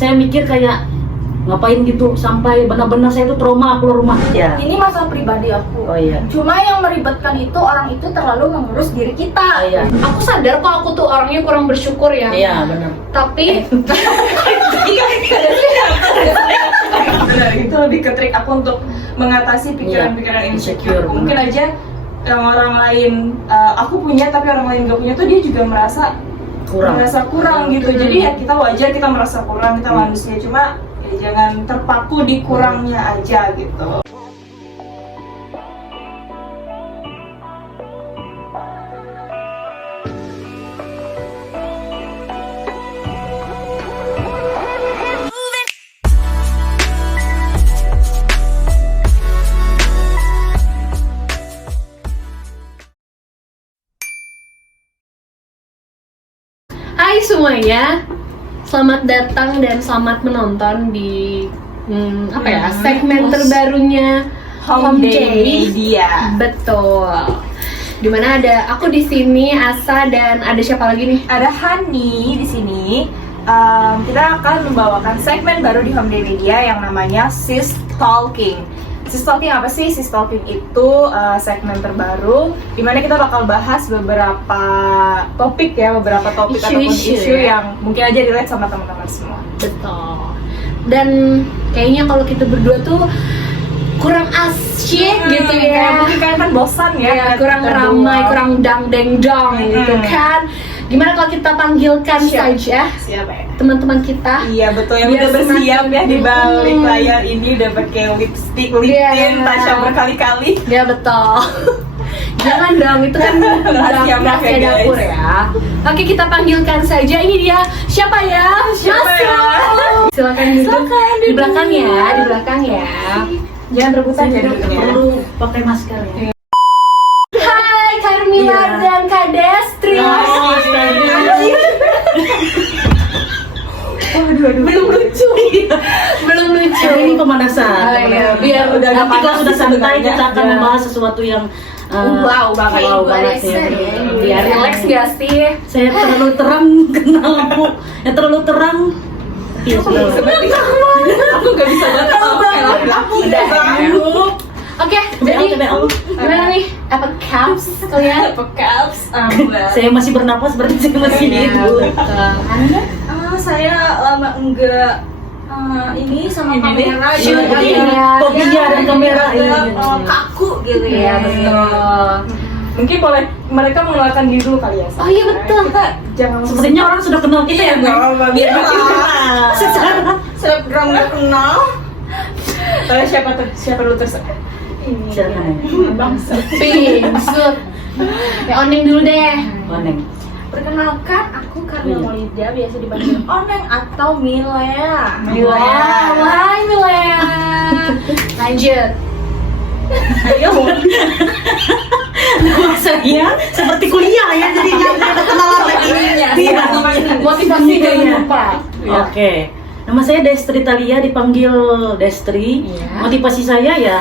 saya mikir kayak ngapain gitu sampai benar-benar saya itu trauma keluar rumah. Ya. Ini masalah pribadi aku. Oh iya. Cuma yang meribetkan itu orang itu terlalu mengurus diri kita. Oh, iya. Aku sadar kok aku tuh orangnya kurang bersyukur ya. Iya benar. Tapi Benar, itu lebih ke trik aku untuk mengatasi pikiran-pikiran insecure. Mungkin aja orang lain aku punya tapi orang lain gak punya tuh dia juga merasa kurang gitu. Jadi ya kita wajar kita merasa kurang, kita manusia, cuma ya jangan terpaku di kurangnya aja gitu. hai semuanya, selamat datang dan selamat menonton di segmen terbarunya Home Day Media. Betul. Dimana ada aku di sini, Asa, dan ada siapa lagi nih? Ada Hani di sini. Kita akan membawakan segmen baru di Home Day Media yang namanya Sis Talking. Sis Talking apa sih? Sis Talking itu segmen terbaru di mana kita bakal bahas beberapa topik ataupun isu yang mungkin aja relate sama teman-teman semua. Betul. Dan kayaknya kalau kita berdua tuh kurang asyik gitu ya. Mungkin kalian kan bosan ya, Kurang ramai, kurang dang deng dong gitu kan. Gimana kalau kita panggilkan saja Siapa ya? teman-teman kita? Iya betul, yang Biar udah bersiap ya di balik semakin- layar ini, udah pakai lipstick, lip tint, Tasya berkali-kali. Ya betul. Jangan dong, itu kan Rahasia rahasia ya, guys. dapur ya. Oke, kita panggilkan saja. Ini dia. Siapa ya? Siapa ya? Silakan duduk. Di belakang ya, di belakang ya. Jangan rebutan ya. Perlu pakai masker ya. Hai Carmila Iya. dan Kak Destri. Belum lucu. Belum lucu. Ini pemanasan. Oh, iya. Biar Udah nanti panas kalau sudah santai sebenarnya. kita akan Ya. membahas sesuatu yang Wow banget. wow banget ya. Biar relax gak sih? Saya terlalu terang kena lampu. Yang terlalu terang. Iya sudah. Aku gak bisa banget sama laki-laki. Oke, jadi gimana nih? Apa caps kalian? Caps. Saya masih bernapas berarti saya masih hidup. Anda? Saya lama enggak ini sama Ini kamera nih. gitu. Iya. Fobinya dan kamera ini. Kaku gitu Iya ya. betul. Mungkin boleh mereka mengenalkan diri dulu kali ya. Oh iya betul. Kita jangan Sepertinya orang sudah kenal kita ya. nggak apa-apa, biar makin kenal. secara selebgram nggak kenal. Kalau siapa dulu terus? Silakan. Bangsa. Pingsut. Ya Oneng dulu deh. Oneng. Perkenalkan, aku Karmel Maulida, biasa dipanggil Oneng atau Milea. Wow, hai Milea. Lanjut. Ayo. Saya seperti kuliah ya jadinya ada kenalan lagi. Iya. Motivasi jangan lupa. Oke. Nama saya Destri Thalia, dipanggil Destri. Iya. Motivasi saya ya,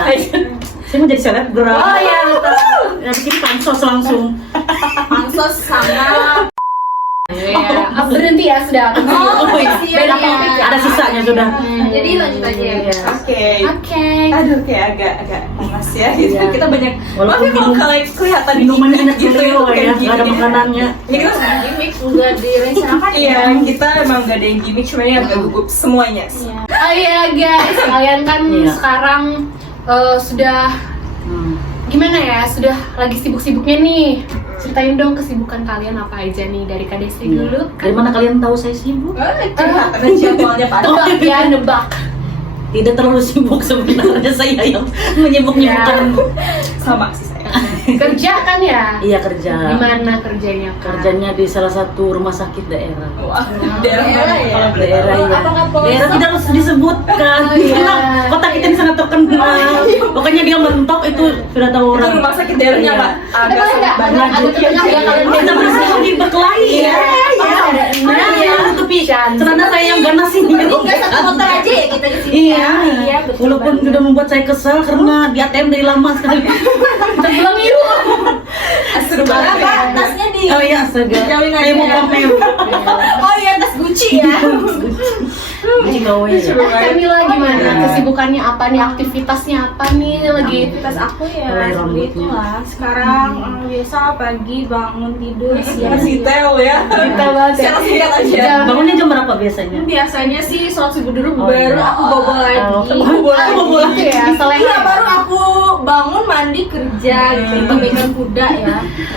saya mau jadi selebgram. Oh iya betul. Ya bikin pansos langsung. Pansos sama. Iya. Berhenti ya sudah. Oh, iya. Beda topik ya. Ada sisanya sudah. Jadi lanjut aja ya. Iya. Oke. Oke. Aduh kayak agak panas ya gitu. Iya. Kita banyak. Walaupun Tapi kalau minum- kalian kelihatan Minumannya enak gitu gitu ya, kayak nggak ada gini. makanannya. Ini kan Gimik udah direncanakan iya, ya. kita emang gak ada yang gimmick, cuma ini agak gugup semuanya sih. Oh iya guys, kalian kan Iya. sekarang sudah gimana ya? Sudah lagi sibuk-sibuknya nih. Ceritain dong kesibukan kalian apa aja nih dari Kak Destri dulu. Dari mana kalian tahu saya sibuk? Curhat ada jadwalnya Pak. Tebak ya, nebak. Tidak terlalu sibuk sebenarnya, saya yang menyibuk-nyibukkan. Sama sih saya. Kerja kan ya? Iya kerja. Di mana kerjanya Kak? Kerjanya di salah satu rumah sakit daerah. Wah, daerah mana ya? kalau boleh Daerah tahu? ya. Apakah polisi? Daerah tidak harus disebutkan. Oh, iya. Karena kota kita ini sangat terkenal. Pokoknya dia mentok itu sudah tahu Itu orang. rumah sakit daerahnya Iya. Pak. Ada boleh nggak? banyak Ada juga tengah ya kalian Kita berdua. bersama di berkelahi ya. Iya. Tapi celana saya yang ganas ini. Enggak satu motor aja ya kita di sini. Iya. Iya, betul. Walaupun sudah membuat saya kesal karena di ATM dari lama sekali. Kita pulang yuk. Seru banget Apa ya. tasnya di? Oh iya, astaga. Jauhin Saya mau aja. pamer. Oh iya tas Gucci ya. Camila gimana? Kesibukannya apa nih? Aktivitasnya apa nih? Lagi Aktivitas aku ya Mulai seperti rambutnya. itulah. Sekarang biasa pagi bangun tidur siang. Detail ya. kita banget ya. Secara singkat aja. Bangunnya jam berapa biasanya? Biasanya sih sholat subuh dulu Oh, baru iya. aku bobo lagi. Bobo lagi ya, soalnya Iya, baru aku bangun mandi kerja gitu, bagaikan kuda ya.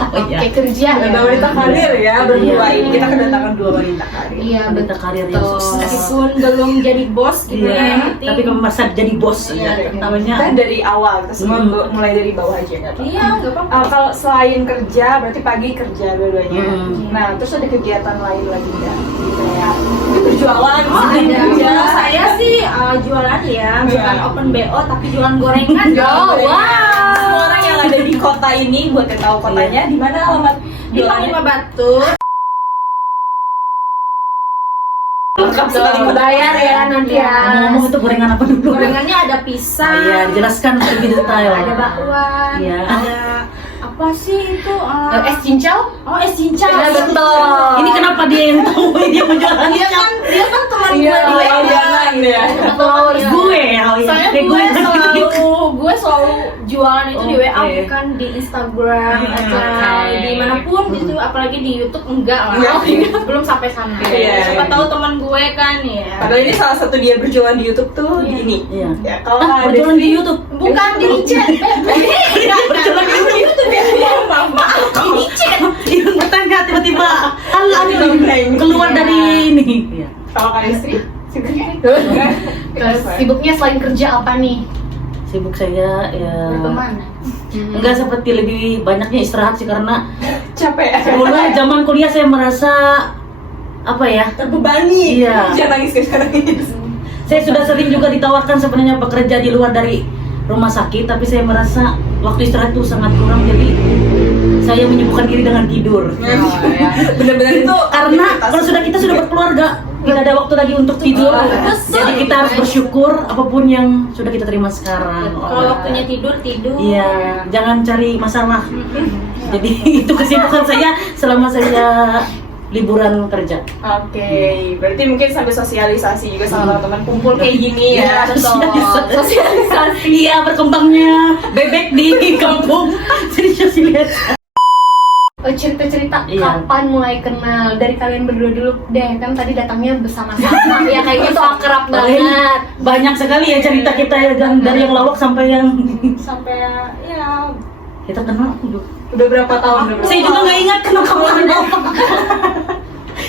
Oke, kerja ya. Ada wanita karir ya berdua ini kita kedatangan dua wanita karir. Iya, Wanita karir yang betul. sukses. Meskipun belum jadi bos gitu Iya, ya, yang penting- tapi kamu masa jadi bos Iya, namanya. kita dari awal kita semua mulai dari bawah aja nggak apa-apa. Iya, nggak apa-apa. Kalau selain kerja berarti pagi kerja dua-duanya. Nah terus ada kegiatan lain lagi nggak? Kayak berjualan. Oh ada. kerja. Kalau saya sih jualan ya, bukan Iya. open BO tapi jualan gorengan. Oh, wow. Semua orang yang ada di kota ini buat yang tahu kotanya di mana alamat Di Panglima Batu. lengkap sekali Bayar ya nanti ya. Ngomong itu gorengan apa dulu? Gorengannya ada pisang, Iya, dijelaskan lebih detail. ada bakwan, Iya. ada apa sih itu? Es cincau? Oh, es cincau. Iya, betul. Ini kenapa dia yang tahu dia mau jualan? Dia kan teman Iya, gue di WA. jangan ya. Betul. Gue ya, oh iya. Soalnya Kayak gue selalu jualan itu di WA, Oke. bukan di Instagram atau Oke. dimanapun gitu, apalagi di YouTube enggak lah. Enggak. Belum sampai sana. Iya. Siapa tahu teman gue kan ya. Padahal ini salah satu dia berjualan di YouTube tuh ini. Iya. Ya kalau Ah, ada berjualan di YouTube. Bukan di chat. berjualan di YouTube ya. Maaf. Di chat. Dia bertanya tiba-tiba hal Didompleng. keluar dari ini. Iya. Kalau kalian istri? Sibuknya selain kerja apa nih? Sibuk saya ya Berteman. enggak seperti lebih banyaknya istirahat sih karena Capek. dulu zaman kuliah saya merasa apa ya? Terbebani. Iya. Jangan nangis guys, jangan nangis. Saya sudah sering juga ditawarkan sebenarnya bekerja di luar dari rumah sakit, tapi saya merasa waktu istirahat itu sangat kurang, jadi saya menyibukkan diri dengan tidur. Benar-benar itu Karena kalau kita sudah berkeluarga, tidak ada waktu lagi untuk tidur. Betul. Jadi kita harus bersyukur apapun yang sudah kita terima sekarang. Kalau waktunya tidur. Iya, jangan cari masalah. Jadi itu kesibukan saya selama saya liburan kerja. Oke, berarti mungkin sambil sosialisasi juga sama teman-teman kumpul kayak gini ya. Sosialisasi. Iya, berkembangnya bebek di kampung. Jadi sosialisasi. Cerita-cerita Iya. kapan mulai kenal dari kalian berdua dulu deh, kan tadi datangnya bersama-sama ya, kayaknya tuh akrab banget. Banyak sekali ya cerita kita ya, dari yang lawak sampai yang Sampai ya kita kenal. Udah berapa tahun? Saya juga nggak ingat kenal kamu kenapa.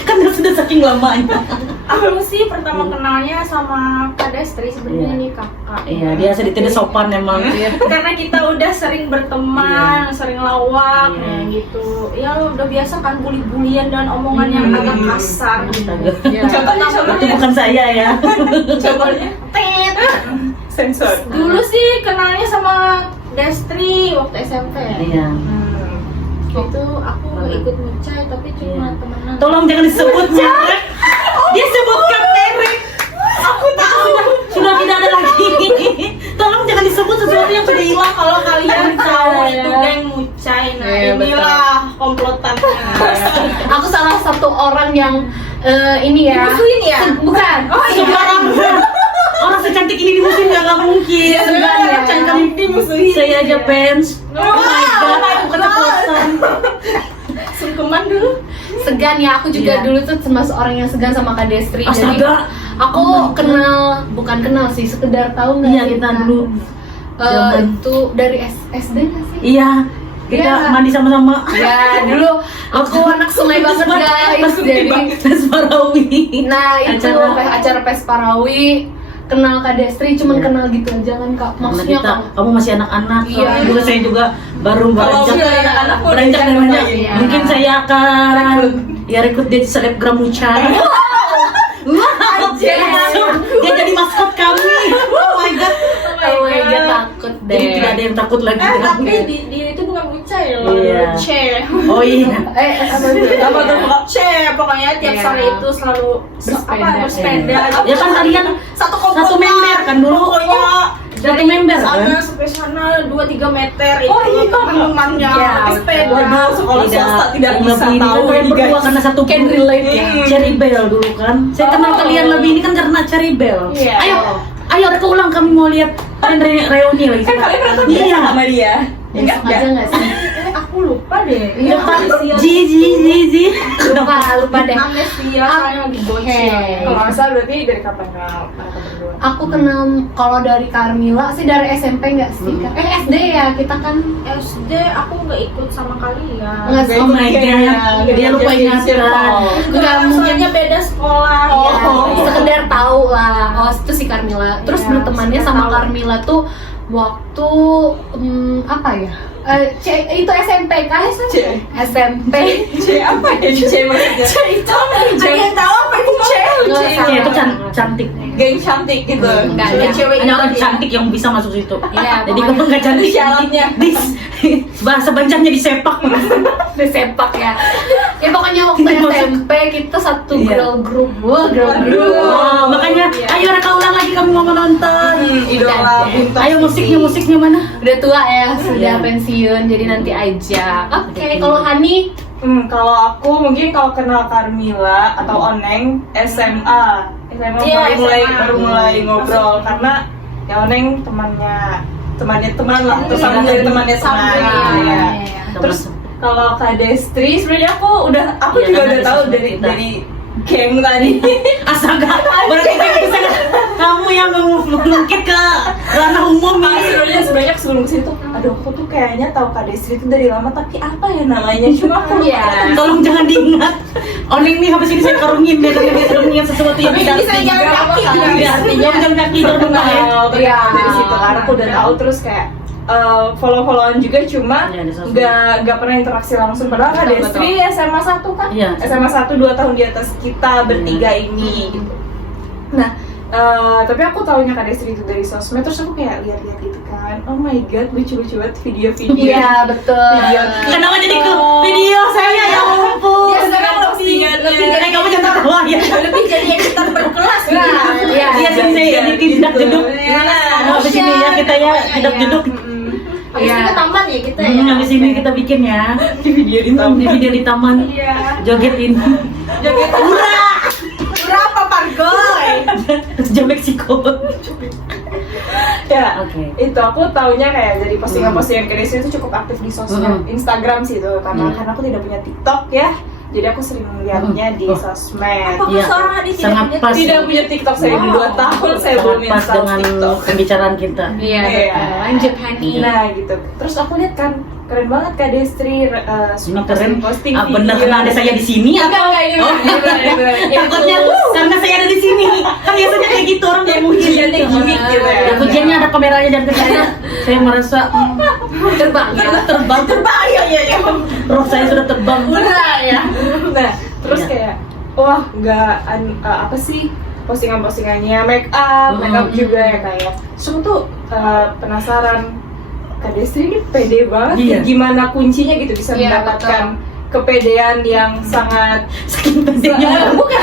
Kan sudah saking lamanya. aku sih pertama kenalnya sama Kak Destri sebenarnya Iya. nih kakak. Iya, dia sedikit tidak sopan emang. Karena kita udah sering berteman, sering lawak, Iya. ya gitu. Ya udah biasa kan bully-bulian dan omongan yang agak kasar. Astaga. Contohnya, Itu bukan saya ya. Contohnya Tet. sensor. Dulu sih kenalnya sama Destri waktu SMP. Iya. Itu aku ikut mucai tapi cuma Iya. temenan. Tolong jangan disebut merek. Dia sebutkan merek. Aku tahu. Sudah tidak ada lagi. Tolong jangan disebut sesuatu yang sudah hilang. Kalau kalian tahu Iya. itu geng mucai, nah Iya, inilah komplotannya. Aku salah satu orang yang ini ya. Dimusuhin ya? Bukan. Oh iya. Sembarang. Orang secantik ini dimusuhin nggak mungkin. Segan ya. Cantik dimusuhin. Saya aja fans. Oh my god, bukan kepuasan. Sungkeman dulu. Segan ya, aku juga Iya. dulu tuh termasuk orang yang segan sama Kak Destri. Jadi Astaga. aku kenal, bukan kenal sih, sekedar tahu nggak Iya, sih, kita Kak? dulu zaman. Itu dari SD nggak sih? Iya. Kita Iya. mandi sama-sama. Ya dulu aku anak sungai banget guys. Jadi Parawi. nah itu Acara- acara Pes Parawi, kenal Kak Destri, cuman Iya. kenal gitu aja kan Kak. Karena Maksudnya kita, kamu masih anak-anak. Iya. Juga saya juga baru beranjak. sudah anak-anak, Beranjak udah namanya. Iya. Mungkin saya akan rekrut dia di selebgram Mucai. Wow. Dia jadi maskot kami. Oh my god. oh my god, takut deh. Jadi tidak ada yang takut lagi. Tapi dia itu bukan mucai loh. Iya. Ce. Oh iya. Apa itu? Apa tuh? Ce, pokoknya tiap Iya. sore itu selalu bersepeda. Ya kan kalian Satu satu member kan dulu. Pokoknya Satu member kan? sana sampai sampai sana 2-3 meter itu Oh, iya. teman-temannya Iya, pakai sepeda. Waduh, sekolah swasta tidak bisa lebih ini tahu kan kalian ini, berdua guys. karena satu Can grup. relate ya. Cherry Bell dulu kan. Saya kenal Oh. kalian lebih ini kan karena Cherry Bell. Iya. Ayo reka ulang kami mau lihat kalian reuni lagi. Kan kalian pernah Iya. ketemu sama dia? Enggak, Sengaja nggak sih? Aku lupa deh. Iya, Ji. lupa deh. Amnesia soalnya lagi bocil. Kalau nggak salah berarti dari kapan kenal mereka berdua? Aku kenal kalau dari Carmila sih dari SMP nggak sih? SD ya kita kan. SD aku nggak ikut sama kalian. Nggak Oh my god, dia lupa ingatan. Nggak mungkin. soalnya beda sekolah. Oh. Ya. Sekedar tahu lah. Oh itu si Carmila. Terus Iya, bertemannya sekedar sama tahu. Carmila tuh waktu apa ya? Itu SMP kah? C. SMP. C apa ya? C maksudnya? C itu Ada yang tahu apa itu C? Nggak Iya, salah. itu cantik. Geng cantik gitu. Enggak ada. Cewek Hanya orang itu ya. cantik yang bisa masuk situ. Iya, Jadi pokoknya kamu nggak cantik syaratnya. bahasa bancanya disepak. disepak ya. Ya pokoknya waktu SMP kita satu Iya. girl group. Wah, girl group. Oh, makanya ayo reka ulang lagi kami mau menonton. Idola Buntos. Ayo musiknya mana? Udah tua ya, sudah Iya. pensiun jadi nanti aja. Oke, kalau Hani Kalau aku mungkin kalau kenal Carmila atau Oneng SMA Iya, baru mulai ngobrol karena ya Oneng temannya teman lah, terus sama dari temannya teman. Iya. Ya. Terus kalau Kak Destri sebenarnya aku Iya, juga kan udah ada tahu sesuatu kita. dari geng tadi. Astaga, berarti kamu yang mengungkit ke ranah umum ini. Sebenarnya sebelum kesini tuh, aduh aku tuh kayaknya tahu Kak Destri itu dari lama tapi apa ya namanya cuma aku lupa. Iya. Tolong jangan diingat. Oneng nih habis ini saya karungin dia karena dia sudah mengingat sesuatu yang tidak bisa jalan kaki. Iya, artinya jalan kaki terbuka ya. Iya, dari situ karena aku udah tahu terus kayak follow-followan juga cuma Iya, di sosmed. nggak pernah interaksi langsung padahal Kak Betul, Destri SMA 1 kan? Iya. SMA 1 2 tahun di atas kita bertiga ini gitu. Nah, tapi aku taunya Kak Destri itu dari sosmed terus aku kayak lihat-lihat gitu kan. Oh my god, lucu-lucu banget video-video. Iya, betul. Video. Kenapa jadi ke video saya ya ampun? Ya, sekarang lebih jadi Kamu jangan tertawa ya. lebih jadi editor berkelas gitu. Nah, iya. Iya sih saya jadi tidak jeduk. Nah, Habis ini ya kita ya tidak jeduk. Habis Iya. itu ke taman ya kita ya. Habis ini kita bikin ya di video di di video di taman. Iya. Joget ini. Joget Berapa Pargoy? Sejak Meksiko. Ya, Oke. itu aku taunya kayak dari postingan-postingan Kak Destri itu cukup aktif di sosmed, Instagram sih itu karena aku tidak punya TikTok ya, jadi aku sering melihatnya di sosmed. Apakah Iya, seorang adik sangat tidak pas. Tidak punya TikTok saya di 2 tahun saya Sangat belum pas install dengan TikTok. pembicaraan kita. Iya, Iya. betul. Lanjut Hani. Nah gitu. Terus aku lihat kan keren banget Kak Destri Ini keren. posting Ah, benar karena ada saya di sini atau? Oh, takutnya karena saya ada di sini. Kan biasanya kayak gitu orang yang muji Pujiannya gimmick gitu ya. Ya pujiannya ada kameranya dan saya merasa Terbang ya. terbang ya. roh saya sudah terbang. Benar ya. Nah, terus Iya. kayak wah nggak apa sih postingan-postingannya make up juga ya kayak. Semua tuh penasaran Kak Destri ini pede banget. Iya. Gimana kuncinya gitu bisa Iya, mendapatkan kepedean yang sangat Saking pentingnya bukan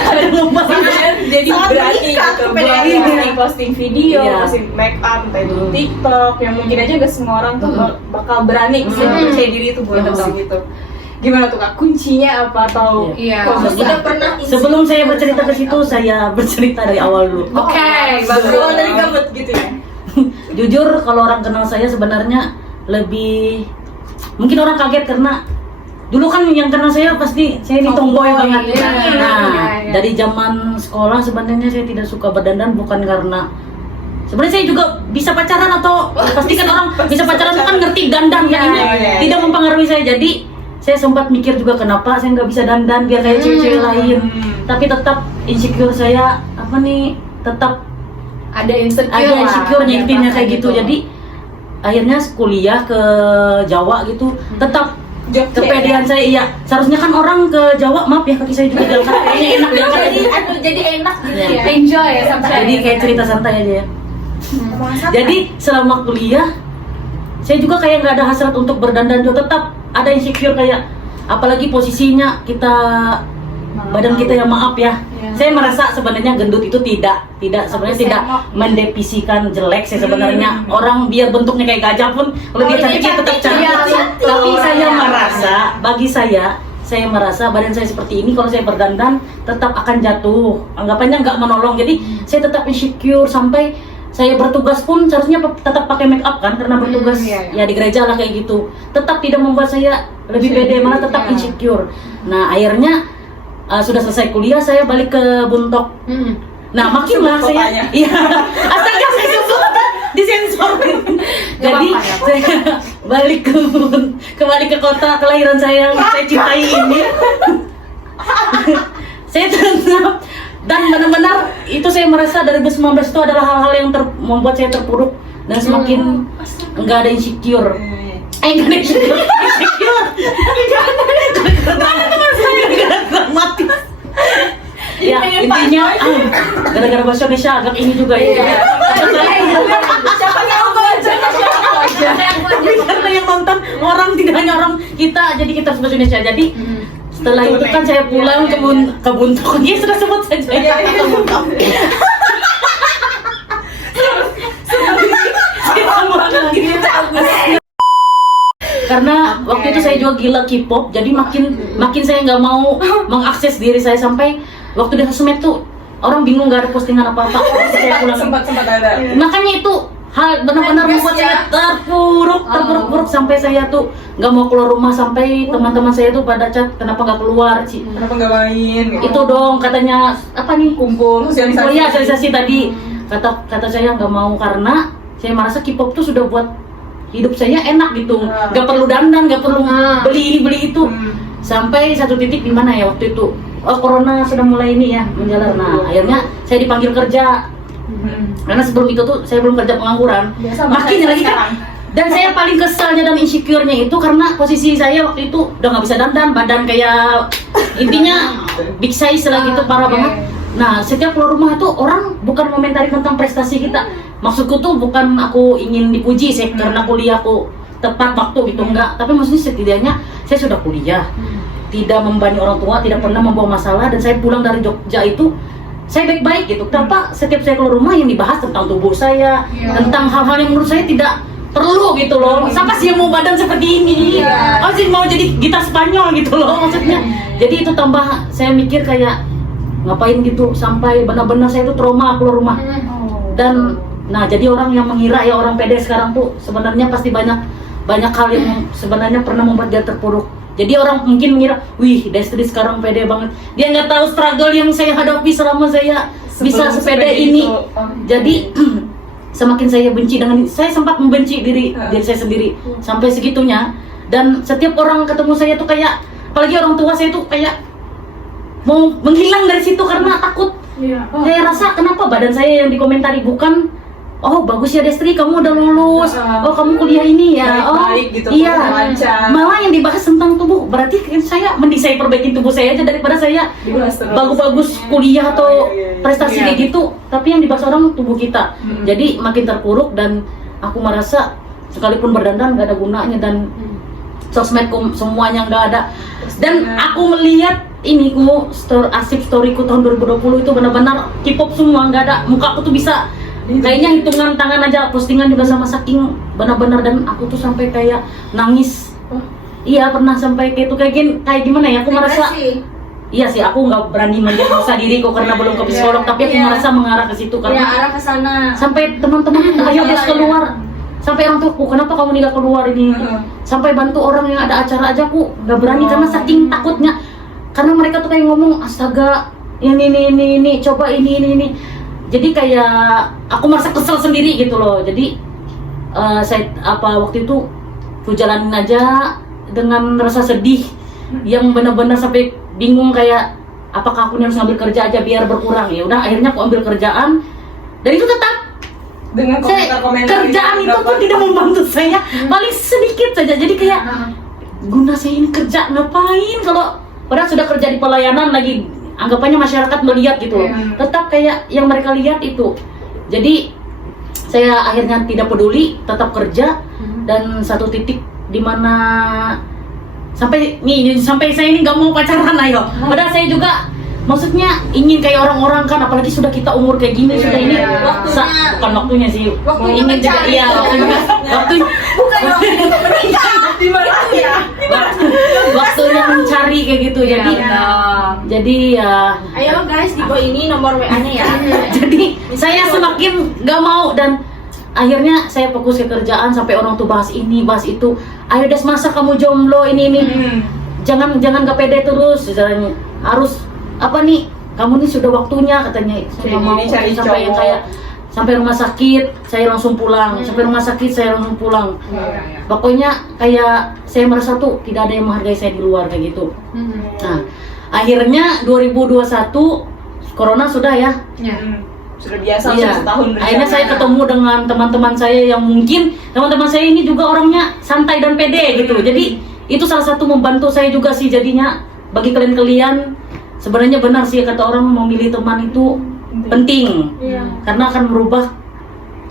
jadi Sangat berani mengikat gitu kepedean. berani posting video, Iya. posting make up, entah itu TikTok yang mungkin aja gak semua orang tuh bakal berani percaya diri tuh buat posting gitu. Gimana tuh Kak? Kuncinya apa atau Iya. kok Sudah pernah Sebelum saya bercerita ke situ, saya bercerita dari awal dulu. Oke, bagus. bagus. Dari gabut gitu ya. Jujur kalau orang kenal saya sebenarnya lebih mungkin orang kaget karena dulu kan yang kenal saya pasti saya ini tomboy banget. iya, Nah, iya. dari zaman sekolah sebenarnya saya tidak suka berdandan bukan karena sebenarnya saya juga bisa pacaran atau pasti kan orang bisa pacaran kan ngerti dandan kan ini iya. tidak mempengaruhi saya. Jadi saya sempat mikir juga kenapa saya nggak bisa dandan biar kayak cewek-cewek lain. Tapi tetap insecure saya apa nih tetap Ada insecure. ada lah. insecure-nya Ada intinya perasaan kayak gitu. Jadi akhirnya kuliah ke Jawa gitu tetap kepedean saya iya seharusnya kan orang ke Jawa maaf ya kaki saya juga jalan kaki kayaknya enak jalan kaki. jadi enak gitu Iya. ya. Enjoy ya sampai. Jadi kayak cerita santai aja ya. Jadi selama kuliah saya juga kayak nggak ada hasrat untuk berdandan juga tetap ada insecure kayak apalagi posisinya kita badan kita yang maaf ya. Saya merasa sebenarnya gendut itu tidak sebenarnya tidak mendefinisikan jelek sih sebenarnya. Orang biar bentuknya kayak gajah pun kalau dia cantik dia tetap cantik. Tapi saya merasa, bagi saya merasa badan saya seperti ini kalau saya berdandan tetap akan jatuh. Anggapannya nggak menolong. Jadi saya tetap insecure sampai saya bertugas pun seharusnya tetap pakai make up kan karena bertugas ya di gereja lah kayak gitu. Tetap tidak membuat saya lebih pede, malah tetap insecure. Nah akhirnya sudah selesai kuliah saya balik ke Buntok. Nah makin lah saya, iya, astaga saya sebut disensor. Jadi saya balik kembali ke kota kelahiran saya cintai ini. Saya tetap dan benar-benar itu saya merasa 2019 itu adalah hal-hal yang membuat saya terpuruk dan semakin enggak ada insecure. Enggak ada insecure. Mati. Ya intinya gara-gara bahasa Indonesia agak ini juga ya. Siapa yang Tapi karena yang nonton orang tidak hanya orang kita, jadi kita bahasa Indonesia. Jadi setelah itu kan saya pulang ke Buntok. Ya sudah sebut saja. Karena waktu itu saya juga gila K-pop, jadi makin saya nggak mau mengakses diri saya sampai waktu di sosmed tuh orang bingung nggak ada postingan apa-apa. Saya pulang sempat ada. Makanya itu hal benar-benar membuat saya terpuruk sampai saya tuh nggak mau keluar rumah sampai teman-teman saya tuh pada chat kenapa nggak keluar Ci? Kenapa nggak main? Gitu. Itu dong katanya apa nih Kumpul sosialisasi. Oh iya sosialisasi tadi kata saya nggak mau karena saya merasa K-pop tuh sudah buat hidup saya enak gitu, nggak perlu dandan, nggak perlu beli ini beli itu. Sampai satu titik di mana ya waktu itu corona sudah mulai ini ya menjalar. Nah akhirnya saya dipanggil kerja. Karena sebelum itu tuh saya belum kerja pengangguran. Makin lagi kan. Dan saya paling kesalnya dan insecure-nya itu karena posisi saya waktu itu udah nggak bisa dandan, badan kayak intinya big size lah gitu, parah banget. Nah setiap keluar rumah itu orang bukan komentari tentang prestasi kita. Maksudku tuh bukan aku ingin dipuji sih karena kuliahku tepat waktu gitu, enggak. Tapi maksudnya setidaknya saya sudah kuliah, tidak membebani orang tua, tidak pernah membawa masalah, dan saya pulang dari Jogja itu saya baik-baik gitu. Kenapa setiap saya keluar rumah yang dibahas tentang tubuh saya, tentang hal-hal yang menurut saya tidak perlu gitu loh. Siapa sih yang mau badan seperti ini? Oh sih mau jadi gitar Spanyol gitu loh maksudnya. Jadi itu tambah saya mikir kayak ngapain gitu sampai benar-benar saya itu trauma keluar rumah. Dan nah jadi orang yang mengira ya orang pede sekarang tuh sebenarnya pasti banyak hal yang sebenarnya pernah membuat dia terpuruk. Jadi orang mungkin mengira, wih Destri sekarang pede banget. Dia nggak tahu struggle yang saya hadapi selama saya bisa sepede ini. Jadi semakin saya benci dengan, saya sempat membenci diri saya sendiri sampai segitunya. Dan setiap orang ketemu saya tuh kayak, apalagi orang tua saya tuh kayak mau menghilang dari situ karena takut. Saya rasa kenapa badan saya yang dikomentari bukan, oh bagus ya Destri, kamu udah lulus, oh kamu kuliah ini ya, baik-baik gitu, iya, lancar. malah yang dibahas tentang tubuh, berarti saya mending saya perbaikin tubuh saya aja daripada saya bagus-bagus kuliah atau prestasi kayak gitu, tapi yang dibahas orang tubuh kita. Jadi makin terpuruk dan aku merasa sekalipun berdandan gak ada gunanya dan sosmedku semuanya gak ada. Dan aku melihat ini arsip storyku tahun 2020 itu benar-benar K-pop semua, gak ada, muka aku tuh bisa kayaknya hitungan tangan aja postingan juga sama saking benar-benar. Dan aku tuh sampai kayak nangis. Iya pernah sampai kayak itu kayak gimana ya, aku merasa iya sih aku nggak berani mendiagnosa diriku karena belum ke psikolog, tapi aku merasa mengarah ke situ karena arah ke sana. sampai teman-teman ayo Des keluar, sampai orang tuaku kenapa kamu nggak keluar ini, sampai bantu orang yang ada acara aja aku nggak berani karena saking takutnya, karena mereka tuh kayak ngomong astaga ini coba ini. Jadi kayak aku merasa kesel sendiri gitu loh. Jadi saya waktu itu aku jalanin aja dengan rasa sedih yang benar-benar sampai bingung kayak apakah aku harus ngambil kerja aja biar berkurang. Ya udah akhirnya aku ambil kerjaan dan itu tetap dengan komentar-komentar kerjaan itu pun tidak membantu saya, paling sedikit saja. Jadi kayak guna saya ini kerja ngapain kalau padahal sudah kerja di pelayanan lagi, anggapannya masyarakat melihat gitu loh. Tetap kayak yang mereka lihat itu. Jadi saya akhirnya tidak peduli, tetap kerja. Dan satu titik di mana sampai saya ini nggak mau pacaran ayo. Padahal saya juga maksudnya ingin kayak orang-orang kan, apalagi sudah kita umur kayak gini sudah ini bukan waktunya sih. Waktunya Ingin juga mencari. iya waktunya Bukan waktu menikah. waktunya mencari kayak gitu. Jadi ya Ayo guys, di bawah ini nomor WA-nya ya. jadi saya semakin nggak mau dan akhirnya saya fokus ke kerjaan sampai orang tuh bahas ini bahas itu. Ayo Des, masa kamu jomblo ini jangan gak pede terus, caranya harus apa nih, kamu nih sudah waktunya katanya. Saya nggak mau cari sampai yang cowok. kayak sampai rumah sakit saya langsung pulang, sampai rumah sakit saya langsung pulang. Pokoknya kayak saya merasa tuh tidak ada yang menghargai saya di luar kayak gitu. Nah akhirnya 2021 corona sudah ya. Sudah biasa Iya. setahun berjalan. Akhirnya saya ketemu dengan teman-teman saya yang mungkin teman-teman saya ini juga orangnya santai dan pede gitu. Jadi itu salah satu membantu saya juga sih jadinya. Bagi kalian sebenarnya benar sih kata orang, memilih teman itu penting. Karena akan merubah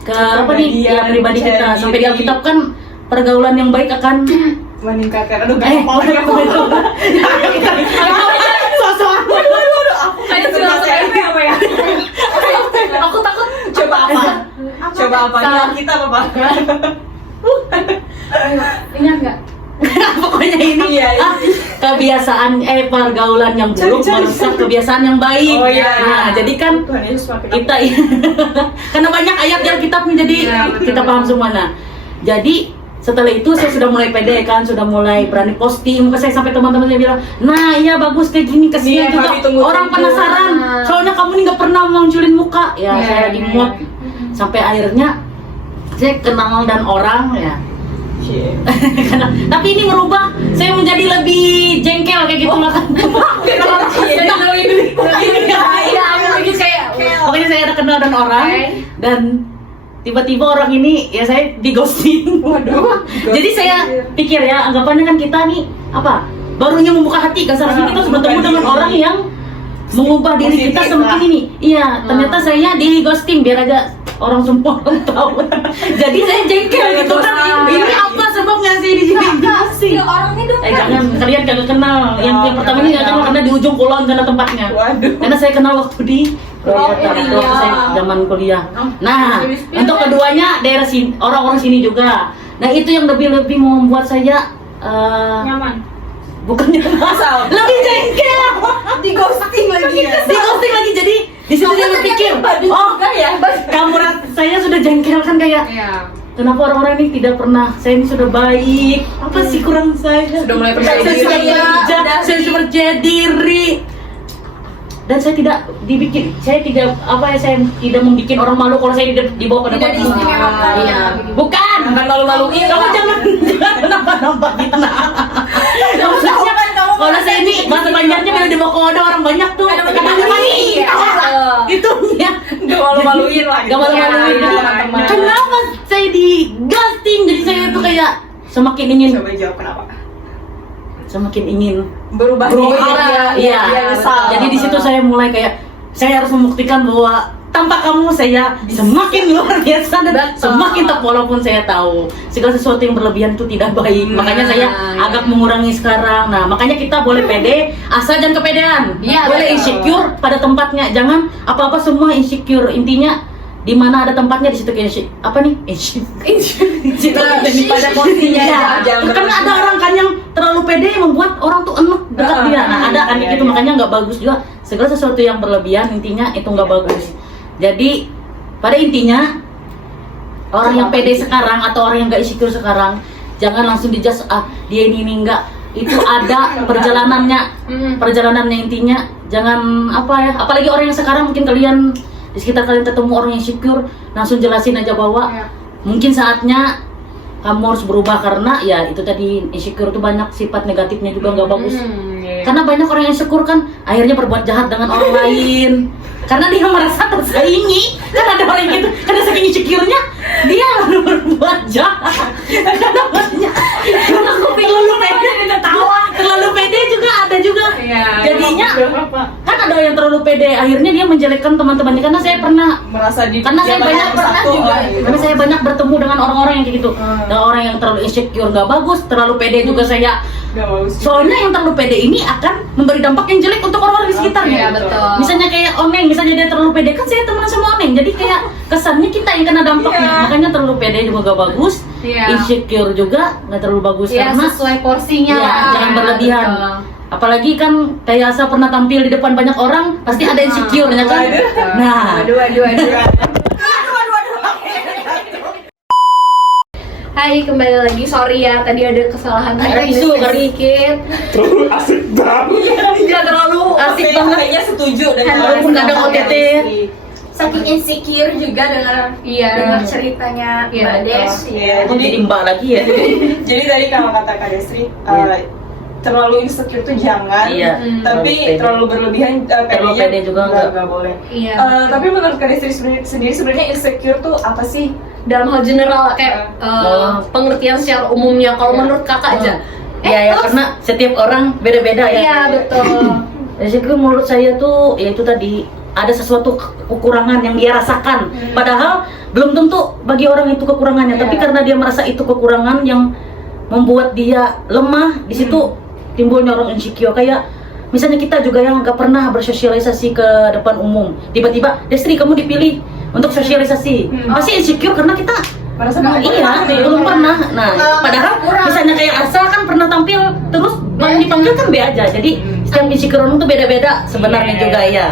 ke apa nih ya pribadi kita. Sampai di Alkitab kan pergaulan yang baik akan meningkatkan. Aduh, gak mau Kayak sudah apa ya? Aku takut. Coba apa? Coba apa? Ini kita apa? Ingat nggak? pokoknya ini Iya. kebiasaan pergaulan yang buruk merusak kebiasaan yang baik. Oh, iya. Nah, jadi kan Tuhan Yesus maafin aku. kita karena banyak ayat di Alkitab jadi kita paham semuanya. Jadi setelah itu saya sudah mulai pede kan, sudah mulai berani posting. Saya sampai teman-teman saya bilang, nah iya bagus kayak gini, kesini Iya, juga kami tunggu-tunggu. orang penasaran. Soalnya kamu nih nggak pernah munculin muka. Ya saya lagi mood. Sampai akhirnya saya kenal dan orang ya. Tapi ini merubah saya menjadi lebih jengkel kayak gitu lah kan. Pokoknya saya ada kenal dan orang dan tiba-tiba orang ini ya saya di ghosting. Waduh. Jadi saya pikir ya anggapannya kan kita nih apa barunya membuka hati kan seharusnya kita harus bertemu dengan orang yang mengubah diri kita semakin ini. Iya ternyata saya di ghosting biar aja orang semua tahu. Jadi saya jengkel gitu kan. Ini apa sebabnya sih di sini ghosting? Orangnya dong. Jangan kalian kagak kenal. Yang pertama ini nggak kenal karena di ujung kulon sana tempatnya. Waduh. Karena saya kenal waktu di waktu saya zaman kuliah. Nah, untuk keduanya daerah sini, orang-orang sini juga. Nah, itu yang lebih membuat saya Nyaman. bukannya Asal. lebih jengkel. Di ghosting lagi ya. Di ghosting lagi jadi di situ saya berpikir, oh kamu saya sudah jengkel kan kayak kenapa orang-orang ini tidak pernah, saya ini sudah baik, apa sih kurang saya? Sudah mulai percaya Saya diri. sudah bekerja, saya sudah percaya diri. Dan saya tidak saya tidak membuat orang malu kalau saya dibawa ke depan. diistimewakan. Iya. Bukan. Malu-maluin. Kamu jangan nampak fitnah. Maksudnya kalau saya ini bahasa Banjarnya bila dibawa ke wadah orang banyak tuh. Itu ya. Gak malu-maluin lah. Gak malu-maluin. Iya, Jadi, teman-teman. kenapa saya di ghosting? Jadi saya tuh kayak semakin ingin Coba jawab kenapa? berubah iya. Jadi di situ saya mulai kayak saya harus membuktikan bahwa tanpa kamu saya semakin luar biasa dan semakin tak, walaupun saya tahu segala sesuatu yang berlebihan itu tidak baik. Makanya saya agak mengurangi sekarang. Nah, makanya kita boleh pede asal jangan kepedean. Boleh insecure pada tempatnya, jangan apa-apa semua insecure. Intinya di mana ada tempatnya di situ kayak apa nih? Pada posisinya Ya, karena ada orang kan yang terlalu pede membuat orang tuh enak dekat dia. Nah, ada kan gitu, makanya nggak bagus juga. Segala sesuatu yang berlebihan intinya itu nggak bagus. Jadi pada intinya orang yang pede sekarang atau orang yang nggak insecure sekarang jangan langsung dijudge dia ini enggak. Itu ada perjalanannya intinya. Jangan apa ya, apalagi orang yang sekarang mungkin kalian di sekitar kalian ketemu orang yang insecure, langsung jelasin aja bahwa mungkin saatnya kamu harus berubah karena ya itu tadi insecure itu banyak sifat negatifnya juga nggak bagus. Karena banyak orang yang insecure kan akhirnya berbuat jahat dengan orang lain karena dia merasa tersaingi. Kan ada orang yang gitu karena saking insecure-nya dia lalu berbuat jahat. Karena banyak terlalu pede juga ada juga. Jadinya kan ada yang terlalu pede, akhirnya dia menjelekkan teman-temannya karena saya pernah merasa di karena saya zaman banyak yang pernah satu, juga gitu. karena saya banyak bertemu dengan orang-orang yang kayak gitu. Dan orang yang terlalu insecure nggak bagus, terlalu pede juga saya. Nggak bagus juga. Soalnya yang terlalu pede ini akan memberi dampak yang jelek untuk orang-orang di sekitarnya. Iya, betul. Misalnya kayak Oneng, misalnya dia terlalu pede, kan saya temenan sama Oneng, jadi kayak kesannya kita yang kena dampaknya. Iya. Makanya terlalu pede juga gak bagus, Iya. insecure juga gak terlalu bagus Ya karena sesuai porsinya Iya, lah. jangan berlebihan. Betul. Apalagi kan kayak Asa pernah tampil di depan banyak orang, pasti ada insecure-nya kan. Nah, Aduh. Hai, kembali lagi. Sorry ya, tadi ada kesalahan Ada teknis isu kali. sedikit. Terlalu asik banget. nggak terlalu asik banget. Kayaknya setuju dengan Walaupun kadang OTT. Saking insecure juga dengar Iya. dengar ceritanya Iya, Mbak Des. Iya, Kok jadi mbak lagi ya? Jadi tadi kalau kata Kak Desri, Iya. terlalu insecure tuh jangan, Iya. tapi terlalu berlebihan, Terlalu pedenya pede juga nggak boleh. Iya. Tapi menurut Kak Desri sendiri sebenarnya insecure tuh apa sih? Dalam hal general kayak pengertian secara umumnya. Kalau Iya. menurut kakak aja. Iya ya, karena setiap orang beda-beda ya. Iya, betul. Insecure menurut saya tuh, ya itu tadi ada sesuatu kekurangan yang dia rasakan. Padahal belum tentu bagi orang itu kekurangannya, tapi karena dia merasa itu kekurangan yang membuat dia lemah, di situ timbulnya orang insecure. Kayak misalnya kita juga yang nggak pernah bersosialisasi ke depan umum, tiba-tiba Destri kamu dipilih untuk sosialisasi, pasti insecure karena kita Merasa iya, belum pernah. Nah, padahal misalnya kayak Asa kan pernah tampil terus yang dipanggil kan B aja. Jadi setiap insecure orang tuh beda-beda sebenarnya juga ya.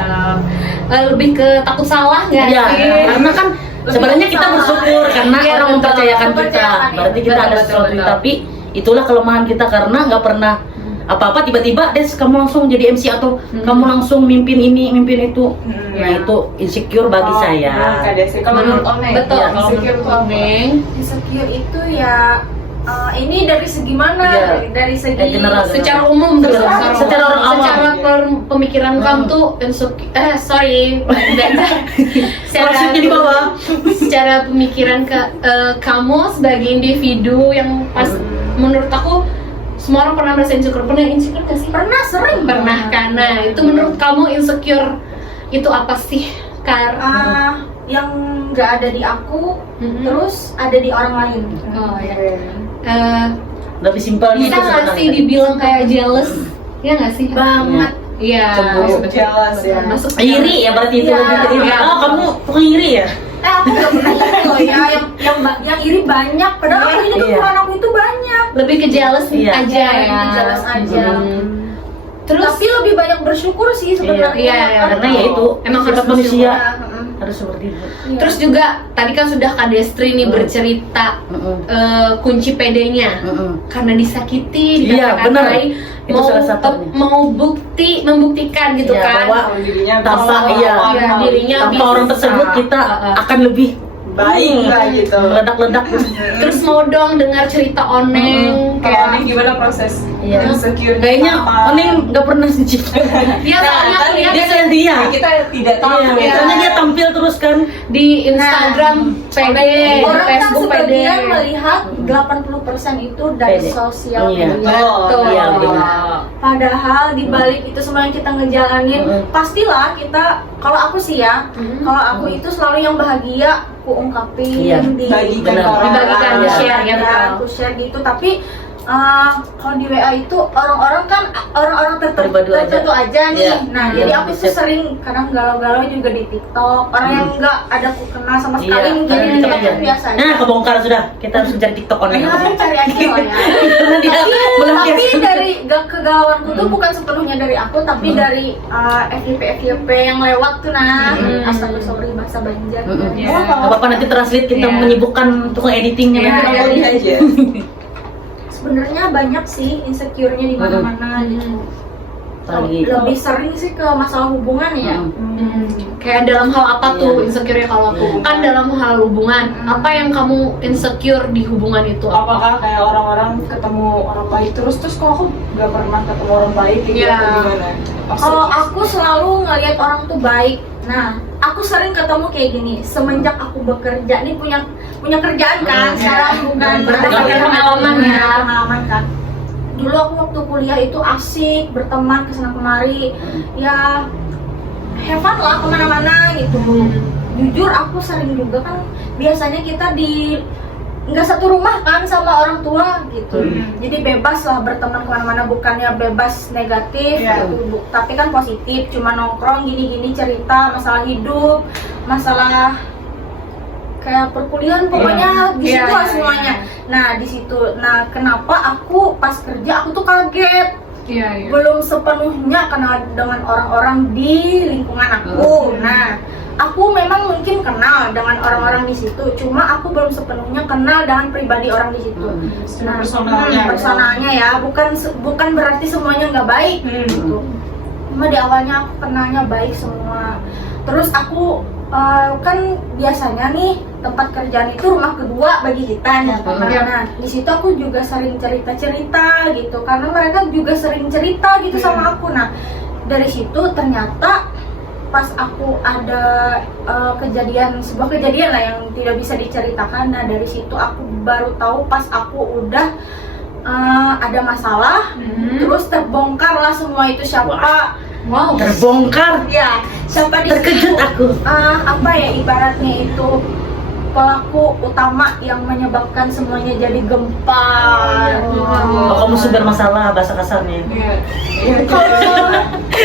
Lebih ke takut salah nggak Iya, sih? karena kan sebenarnya kita bersyukur karena Iya, orang betul. mempercayakan kita. Mempercayakan, Berarti kita betul, ada betul, sesuatu, betul. tapi itulah kelemahan kita karena nggak pernah apa-apa tiba-tiba Des kamu langsung jadi MC atau kamu langsung mimpin ini, mimpin itu. Nah, itu insecure bagi saya. Kak Desri, kalau menurut Oneng, Betul. ya, Kalau insecure menurut tuh apa? Oneng, Insecure itu ya ini dari segi mana? Iya. Dari segi General. secara umum tuh, Secara orang awam. secara pemikiran kamu tuh insecure. Sorry, Maksudnya di bawah. secara pemikiran kamu sebagai individu yang pas menurut aku semua orang pernah merasa insecure. Pernah insecure gak sih? Pernah, sering. Pernah kan? Nah, itu menurut kamu insecure itu apa sih? Yang nggak ada di aku, Mhm. terus ada di orang lain. Oh ya. Lebih simpelnya Bisa itu nggak sebenarnya. sih dibilang kayak jealous? Iya nggak sih? Banget. Iya. Cemburu. Jealous ya. Masuk Iri ya berarti itu Iya. lebih ke iri. Iya. Oh, kamu tukang iri ya? Aku nggak pernah iri loh ya, yang iri banyak. Padahal aku ini Iya. kekurangan aku itu banyak. lebih ke jealous Iya. aja ya. Lebih ke jealous aja. Terus Tapi lebih banyak bersyukur sih sebenarnya. Iya, iya, Karena ya itu Emang harus sifat manusia Heeh. harus seperti itu. Iya. terus juga tadi kan sudah Kak Destri nih bercerita kunci PD-nya karena disakiti, Iya, benar. dikata-katai, Itu salah satunya. mau membuktikan gitu Iya, kan. bahwa Kalau dirinya tanpa Iya, dirinya tanpa bisa. orang tersebut kita akan lebih baik lah gitu. meledak-ledak. Terus mau dong dengar cerita Oneng Kalau kayak Oneng gimana proses Iya. insecure? Kayaknya Oneng nggak pernah insecure. ya soalnya aku lihat Dia saya dia. Kita tidak tahu Iya, ya. soalnya dia tampil terus kan. di Instagram PD, Orang kan Facebook PD. sebagian melihat 80% itu dari PD. sosial Iya. media. Betul. Iya, benar. Padahal di balik itu semua yang kita ngejalanin, pastilah kita, kalau aku sih ya, kalau aku itu selalu yang bahagia aku ungkapin Iya, bagikan benar. ke orang Dibagikan, lain. di-share ya, betul. aku share gitu. Tapi kalau di WA itu orang-orang kan orang-orang Pribadi aja. tertentu aja nih. Iya. Nah, Iya, jadi aku tuh bisa. sering kadang galau-galau juga di TikTok. Orang yang nggak ada aku kenal sama sekali mungkin karena di TikTok TikTok aja. biasa aja. Nah, kebongkar sudah. Kita harus mencari TikTok Oneng. Nah, cari aja lah ya. Karena dia belum Tapi biasa. dari kegalauanku tuh bukan sepenuhnya dari aku, tapi dari FYP yang lewat tuh nah. Astaga, sorry bahasa Banjar. Iya. Gak apa-apa nanti translate kita Iya. menyibukkan tukang editingnya Iya, nanti. iya. Boleh aja. Sebenarnya banyak sih insecure-nya di mana-mana gitu. Lagi. Lebih sering sih ke masalah hubungan ya. Kayak dalam hal apa tuh Iya. insecure kalau aku? Kan dalam hal hubungan, apa yang kamu insecure di hubungan itu? Apakah kayak orang-orang ketemu orang baik terus kok aku nggak pernah ketemu orang baik kayak gitu Iya. atau gimana? Kalau aku selalu ngelihat orang tuh baik. Nah, aku sering ketemu kayak gini. Semenjak aku bekerja nih punya kerjaan kan, sekarang bukan Berdasarkan pengalaman ya. Pengalaman kan. Dulu aku waktu kuliah itu asik berteman kesana kemari. Ya have fun lah kemana-mana gitu. Jujur aku sering juga kan, biasanya kita di nggak satu rumah kan sama orang tua gitu, jadi bebas lah berteman kemana-mana, bukannya bebas negatif gitu, tapi kan positif, cuma nongkrong gini-gini, cerita masalah hidup, masalah kayak perkuliahan, pokoknya di situ lah semuanya. Nah di situ, nah kenapa aku pas kerja aku tuh kaget, belum sepenuhnya kenal dengan orang-orang di lingkungan aku. Nah aku memang mungkin kenal dengan orang-orang di situ, cuma aku belum sepenuhnya kenal dengan pribadi orang di situ. Nah, personalnya ya, bukan berarti semuanya nggak baik gitu. Cuma di awalnya aku kenalnya baik semua. Terus aku kan biasanya nih tempat kerjaan itu rumah kedua bagi kita nih. Nah di situ aku juga sering cerita-cerita gitu, karena mereka juga sering cerita gitu sama aku. Nah dari situ ternyata pas aku ada sebuah kejadian lah yang tidak bisa diceritakan. Nah dari situ aku baru tahu pas aku udah ada masalah, terus terbongkar lah semua itu siapa. Wow, terbongkar. Ya, siapa di terkejut situ, aku. apa ya ibaratnya itu pelaku utama yang menyebabkan semuanya jadi gempa. Oh, kamu sumber masalah bahasa kasarnya.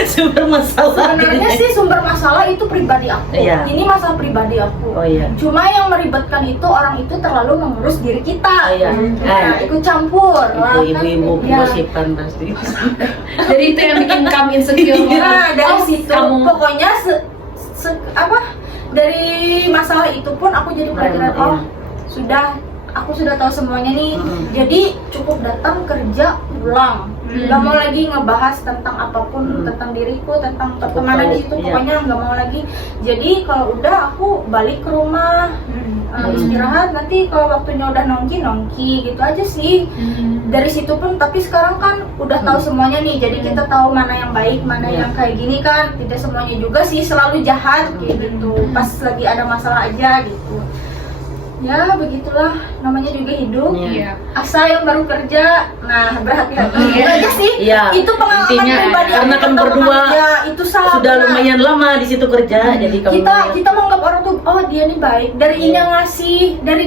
Sumber masalah. Sebenarnya sih sumber masalah itu pribadi aku. Ini masalah pribadi aku. Cuma yang meribetkan itu orang itu terlalu mengurus diri kita. Nah, ikut campur. Ibu-ibu gosipan pasti. Jadi itu yang bikin kamu insecure. Nah, dari situ pokoknya dari masalah itu pun aku jadi pelajaran, aku sudah tahu semuanya nih. Jadi cukup datang kerja pulang, nggak mau lagi ngebahas tentang apapun, tentang diriku, tentang pertemanan di situ, pokoknya nggak mau lagi. Jadi kalau udah aku balik ke rumah, istirahat, nanti kalau waktunya udah nongki gitu aja sih. Dari situ pun, tapi sekarang kan udah tahu semuanya nih, jadi kita tahu mana yang baik, mana yang kayak gini kan. Tidak semuanya juga sih selalu jahat kayak gitu, pas lagi ada masalah aja gitu. Ya begitulah, namanya juga hidup. Asal yang baru kerja, nah berhati-hati. Itu aja sih. Itu pengalaman pribadi karena kan berdua itu sudah lumayan lama di situ kerja, jadi kamu kita menganggap orang tuh, oh dia nih baik, dari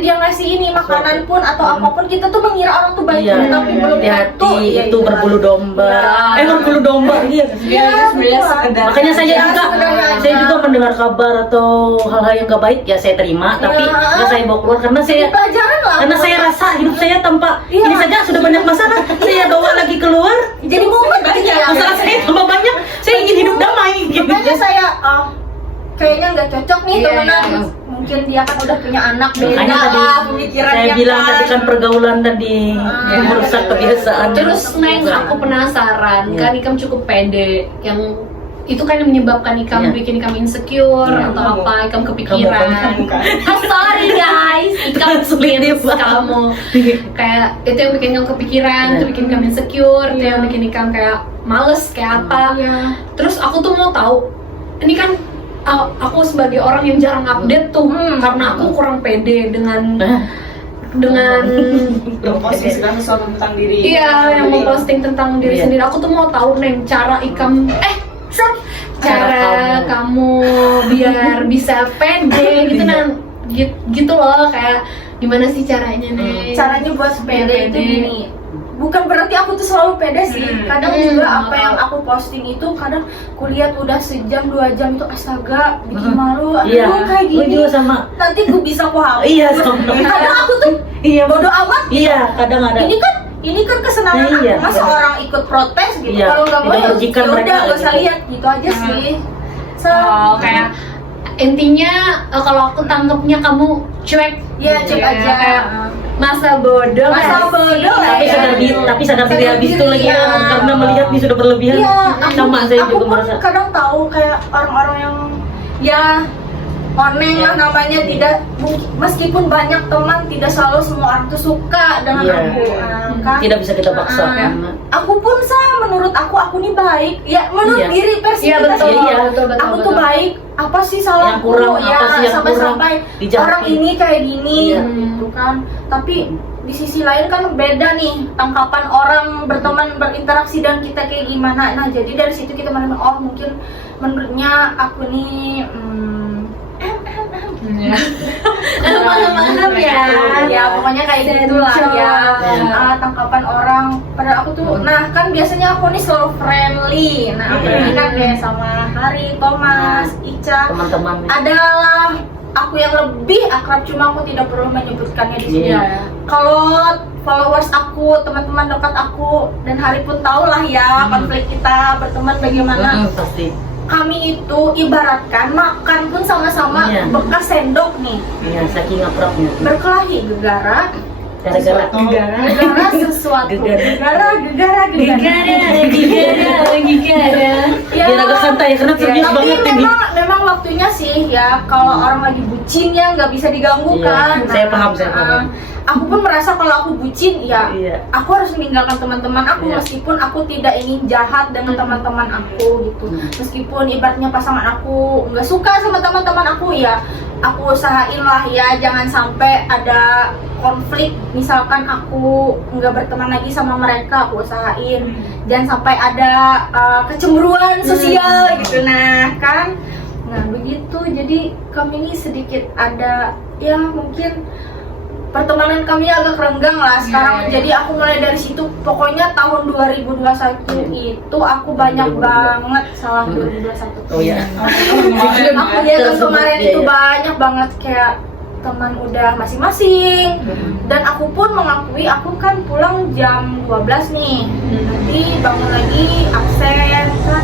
dia ngasih ini makanan pun atau apapun, kita tuh mengira orang tuh baik, tapi belum tentu. Itu berbulu domba. Berbulu domba. Makanya saya juga mendengar kabar atau hal-hal yang gak baik ya saya terima, tapi nggak saya bawa keluar karena saya rasa hidup saya tanpa ini saja sudah banyak masalah, saya bawa lagi keluar jadi mumet aja. Masalah saya tambah banyak, saya ingin hidup damai gitu. Makanya saya kayaknya nggak cocok nih temenan. Mungkin dia kan udah punya anak, makanya tadi saya bilang tadi kan pergaulan tadi merusak kebiasaan. Terus Neng, aku penasaran, kan Ikam cukup pede, yang itu kan yang menyebabkan Ikam bikin Ikam insecure atau apa, Ikam kepikiran. Sorry guys, Ikam sulit kamu. Kayak itu yang bikin Ikam kepikiran, itu bikin Ikam insecure, itu yang bikin Ikam kayak males kayak apa. Terus aku tuh mau tahu, ini kan aku sebagai orang yang jarang update tuh, karena aku kurang pede dengan posting sesuatu tentang diri. Yang memposting tentang diri sendiri. Aku tuh mau tahu Neng, cara Ikam cara kamu biar bisa pede gitu gitu loh, kayak gimana sih caranya Neng? Caranya buat pede itu gini, bukan berarti aku tuh selalu pede sih. Kadang juga apa yang aku posting itu kadang kulihat udah sejam 2 jam itu astaga bikin malu. Aduh kayak gini nanti gue bisa hapus. Kadang aku tuh bodo amat. Kadang ada. Ini kan kesenangan aku, masa orang ikut protes gitu. Kalau nggak mau ya udah nggak usah lihat gitu aja sih. Kayak intinya kalau aku tangkepnya kamu cuek. Cuek aja. Kayak masa bodoh. Tapi sadar diri habis itu lagi karena melihat ini sudah berlebihan. Sama saya juga merasa. Kadang tahu kayak orang-orang yang oneng lah namanya, tidak meskipun banyak teman, tidak selalu semua orang tuh suka dengan aku kan? Tidak bisa kita paksa. Aku pun menurut aku nih baik ya, menurut diri versi kita aku tuh baik. Apa sih salahku? Yang kurang, apa sih yang sampai orang ini kayak gini gitu kan. Tapi di sisi lain kan beda nih tangkapan orang berteman berinteraksi dan kita kayak gimana. Nah jadi dari situ kita menemukan oh mungkin menurutnya aku nih Malam ya. ya pokoknya kayak gitulah ya. Tangkapan orang pada aku tuh nah kan biasanya aku nih selalu friendly. Nah aku ini kan kayak sama Hari, Thomas, Ica Teman-teman. adalah aku yang lebih akrab, cuma aku tidak perlu menyebutkannya di sini. Kalau followers aku, teman-teman dekat aku dan Hari pun tahu lah ya konflik kita berteman bagaimana. Pasti. Kami itu ibaratkan makan pun sama-sama bekas sendok nih. Iya, saking akrabnya. Berkelahi gegara Gara-gara sesuatu. Gegara. Ya, agak santai karena serius tapi banget ini. memang waktunya sih ya kalau orang lagi bucin ya nggak bisa diganggu kan. Saya paham. Aku pun merasa kalau aku bucin ya aku harus meninggalkan teman-teman aku meskipun aku tidak ingin jahat dengan teman-teman aku gitu. Meskipun ibaratnya pasangan aku nggak suka sama teman-teman aku ya aku usahain lah ya jangan sampai ada konflik. Misalkan aku nggak berteman lagi sama mereka aku usahain jangan sampai ada kecemburuan sosial gitu. Nah kan begitu jadi kami ini sedikit ada ya mungkin pertemanan kami agak renggang lah sekarang. Jadi aku mulai dari situ pokoknya tahun 2021 itu aku banyak banget salah 2021. Oh ya. Aku lihat kemarin itu banyak banget kayak teman udah masing-masing dan aku pun mengakui aku kan pulang jam 12 nih. Nanti bangun lagi absen kan.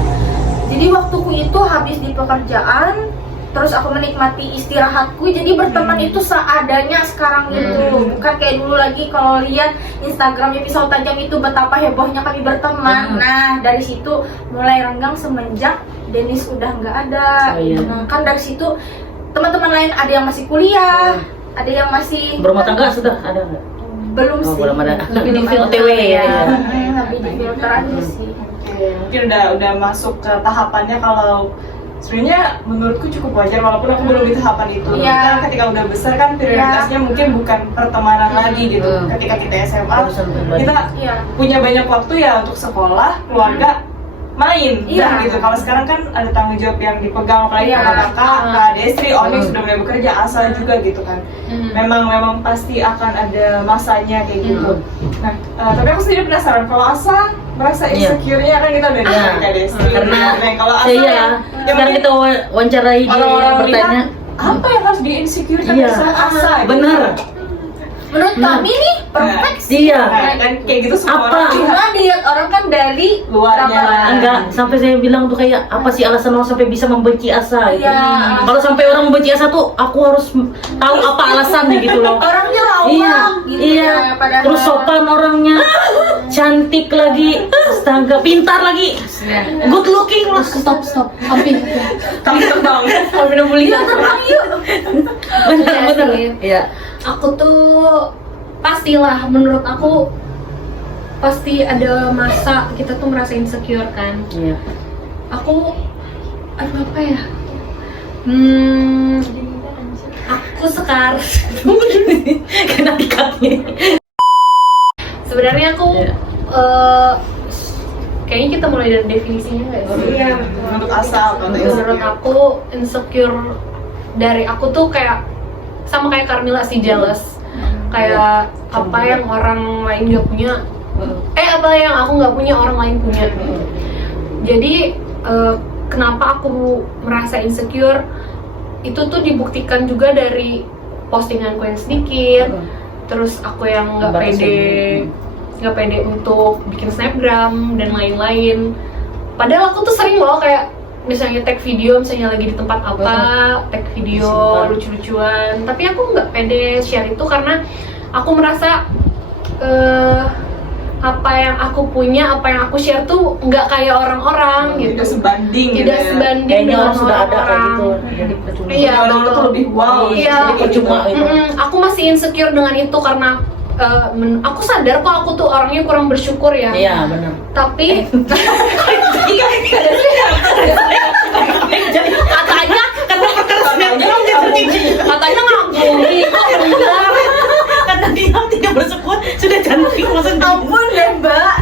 Jadi waktuku itu habis di pekerjaan terus aku menikmati istirahatku jadi berteman itu seadanya sekarang gitu bukan kayak dulu lagi kalau lihat Instagramnya Pisau Tajam itu betapa hebohnya kami berteman. Nah dari situ mulai renggang semenjak Dennis udah nggak ada. Nah kan dari situ teman-teman lain ada yang masih kuliah ada yang masih Berumah tangga sudah ada nggak? belum sih Belum ada. Lebih di filter OTW ya. lebih di filter aja sih. Mungkin udah masuk ke tahapannya kalau sebenarnya menurutku cukup wajar walaupun aku belum di tahapan itu. Karena ketika udah besar kan prioritasnya mungkin bukan pertemanan lagi gitu. Ketika kita SMA kita punya banyak waktu ya untuk sekolah, keluarga, main gitu. Kalau sekarang kan ada tanggung jawab yang dipegang apalagi kakak, Kak Desri, Onyx sudah mulai bekerja, Asa juga gitu kan. Memang pasti akan ada masanya kayak gitu. Nah, tapi aku sendiri penasaran kalau Asa merasa insecure-nya kan kita udah dengar Kak Desri. Karena kalau Asa saya sekarang kita wawancarai dia bertanya apa yang harus di insecure kan Asa? Benar. Menurut kami nih perfect sih. Iya. Kan kayak gitu semua Apa? orang. Cuma dilihat orang kan dari Luarnya. Enggak, sampai saya bilang tuh kayak apa sih alasan lo sampai bisa membenci Asa gitu. Iya. Kalau sampai orang membenci Asa tuh aku harus tahu apa alasannya gitu loh. Orangnya lawak gitu ya, padahal. Terus sopan orangnya, cantik lagi, astaga, pintar lagi, good looking lah. Stop. Api. Kamu terbang. Minum beli. Terbang yuk. Benar. Iya. Aku tuh pastilah menurut aku pasti ada masa kita tuh merasa insecure kan. Iya. Aku apa ya? Aku sekarang Kena dikatnya. sebenarnya aku kayaknya kita mulai dari definisinya nggak sih? Iya, untuk asal Menurut aku insecure dari aku tuh kayak sama kayak Carmilla sih, jealous. Kayak apa yang orang lain gak punya, apa yang aku nggak punya orang lain punya. Jadi kenapa aku merasa insecure itu tuh dibuktikan juga dari postinganku yang sedikit, terus aku yang nggak pede untuk bikin snapgram dan lain-lain. Padahal aku tuh sering loh kayak misalnya tag video misalnya lagi di tempat apa, tag video lucu-lucuan, tapi aku nggak pede share itu karena aku merasa apa yang aku punya, apa yang aku share tuh nggak kayak orang-orang gitu. Tidak sebanding. Tidak sebanding Kayaknya dengan orang sudah ada kayak gitu. orang-orang. Jadi percuma. Iya, Orang itu lebih wow. Iya. Jadi Percuma itu. Aku masih insecure dengan itu karena aku sadar kok aku tuh orangnya kurang bersyukur ya. Iya, benar. Tapi katanya katanya ngaku kok benar. Kata dia tidak bersyukur. Ampun deh Mbak.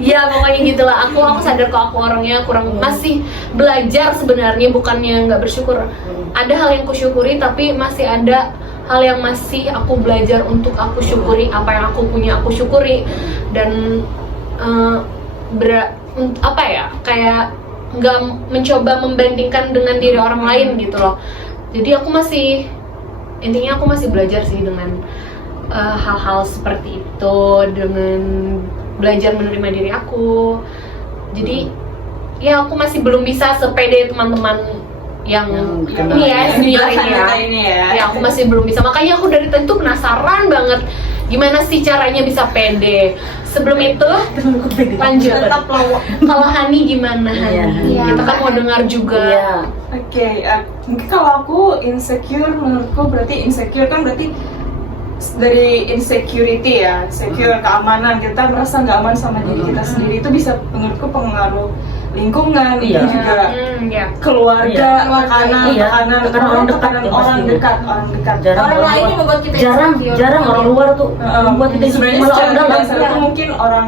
Ya pokoknya gitulah. Aku sadar kok aku orangnya kurang, masih belajar sebenarnya, bukannya nggak bersyukur. Ada hal yang kusyukuri, tapi masih ada hal yang masih aku belajar untuk aku syukuri. Apa yang aku punya aku syukuri, dan apa ya, kayak nggak mencoba membandingkan dengan diri orang lain gitu loh. Jadi aku masih, intinya aku masih belajar sih dengan hal-hal seperti itu, dengan belajar menerima diri aku. Jadi ya aku masih belum bisa sepede teman-teman yang ini ya, senior ini ya. Ya aku masih belum bisa, makanya aku dari tadi tuh penasaran banget gimana sih caranya bisa pede. Sebelum itu lanjut. Tetap lawak. Kalau Hani gimana Hani? Iya. Kita kan mau dengar juga. Iya. Oke, mungkin kalau aku insecure, menurutku berarti insecure kan berarti dari insecurity ya, secure keamanan, kita merasa nggak aman sama diri kita sendiri, itu bisa menurutku pengaruh lingkungan, Iya. juga Ya. keluarga, tekanan, Iya. tekanan Tekanan orang dekat ya, orang pasti. dekat, orang dekat. Jarang Orang orang lain luar. yang membuat kita jarang insecure. orang luar tuh membuat kita Sebenarnya malah secara orang dalam. tidak sadar tuh mungkin orang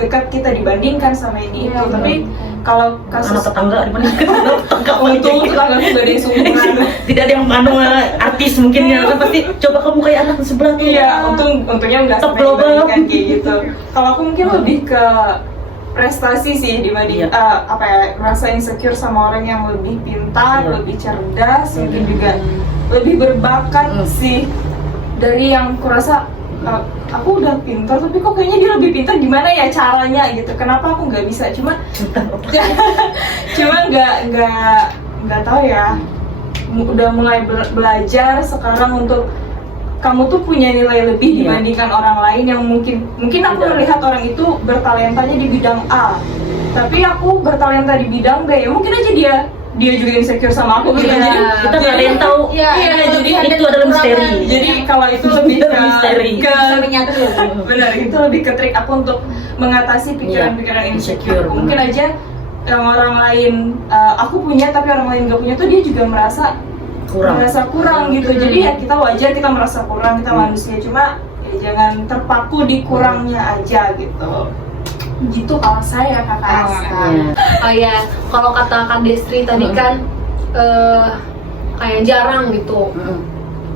dekat kita dibandingkan sama ini itu, Iya. tapi kalau Anak kasus tetangga dibandingkan anak tetangga untung tetanggaku gak ada yang sumuran. tidak ada yang artis mungkin ya kan, pasti coba kamu kayak anak di sebelah tuh. Iya, untungnya nggak Top sampai global. dibandingkan kayak gitu. Kalau aku mungkin lebih ke prestasi sih dibanding apa ya, rasa insecure sama orang yang lebih pintar, Iya. lebih cerdas, mungkin juga lebih berbakat sih dari yang kurasa aku udah pintar tapi kok kayaknya dia lebih pintar, gimana ya caranya gitu, kenapa aku nggak bisa, cuma nggak tahu ya, udah mulai belajar sekarang untuk kamu tuh punya nilai lebih dibandingkan orang lain yang mungkin aku melihat orang itu bertalentanya di bidang A, tapi aku bertalenta di bidang B, ya mungkin aja dia juga insecure sama aku gitu. Jadi Kita nggak ada yang tahu. Iya, jadi itu adalah misteri. jadi kalau itu lebih Misteri. ke menyatu. benar, itu lebih ke trik aku untuk mengatasi pikiran-pikiran insecure. Mungkin aja orang lain aku punya tapi orang lain nggak punya tuh dia juga merasa kurang gitu. Jadi ya kita wajar kita merasa kurang, kita manusia, cuma ya jangan terpaku di kurangnya aja gitu. Gitu kalau saya Kakak Asa. Oh ya, kalau kata Kak Destri tadi kan kayak jarang gitu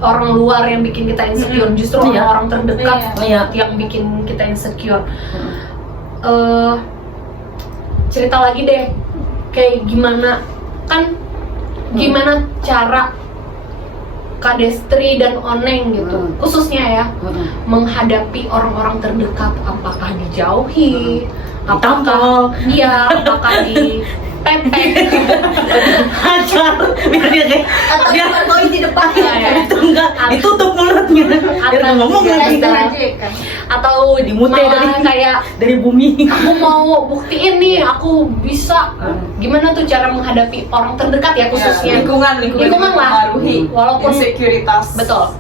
orang luar yang bikin kita insecure, justru orang-orang terdekat yang bikin kita insecure. Cerita lagi deh, kayak gimana cara Kak Destri dan Oneng gitu, khususnya ya, menghadapi orang-orang terdekat, apakah dijauhi, apakah dipepek, Hajar biar dia kayak Atau dia bergoy di depan ya. itu enggak ditutup mulutnya biar nggak ngomong lagi atau dimute malah kayak dari bumi. aku mau buktiin nih aku bisa. Gimana tuh cara menghadapi orang terdekat ya, khususnya lingkungan lah, mempengaruhi walaupun insekuritas. betul.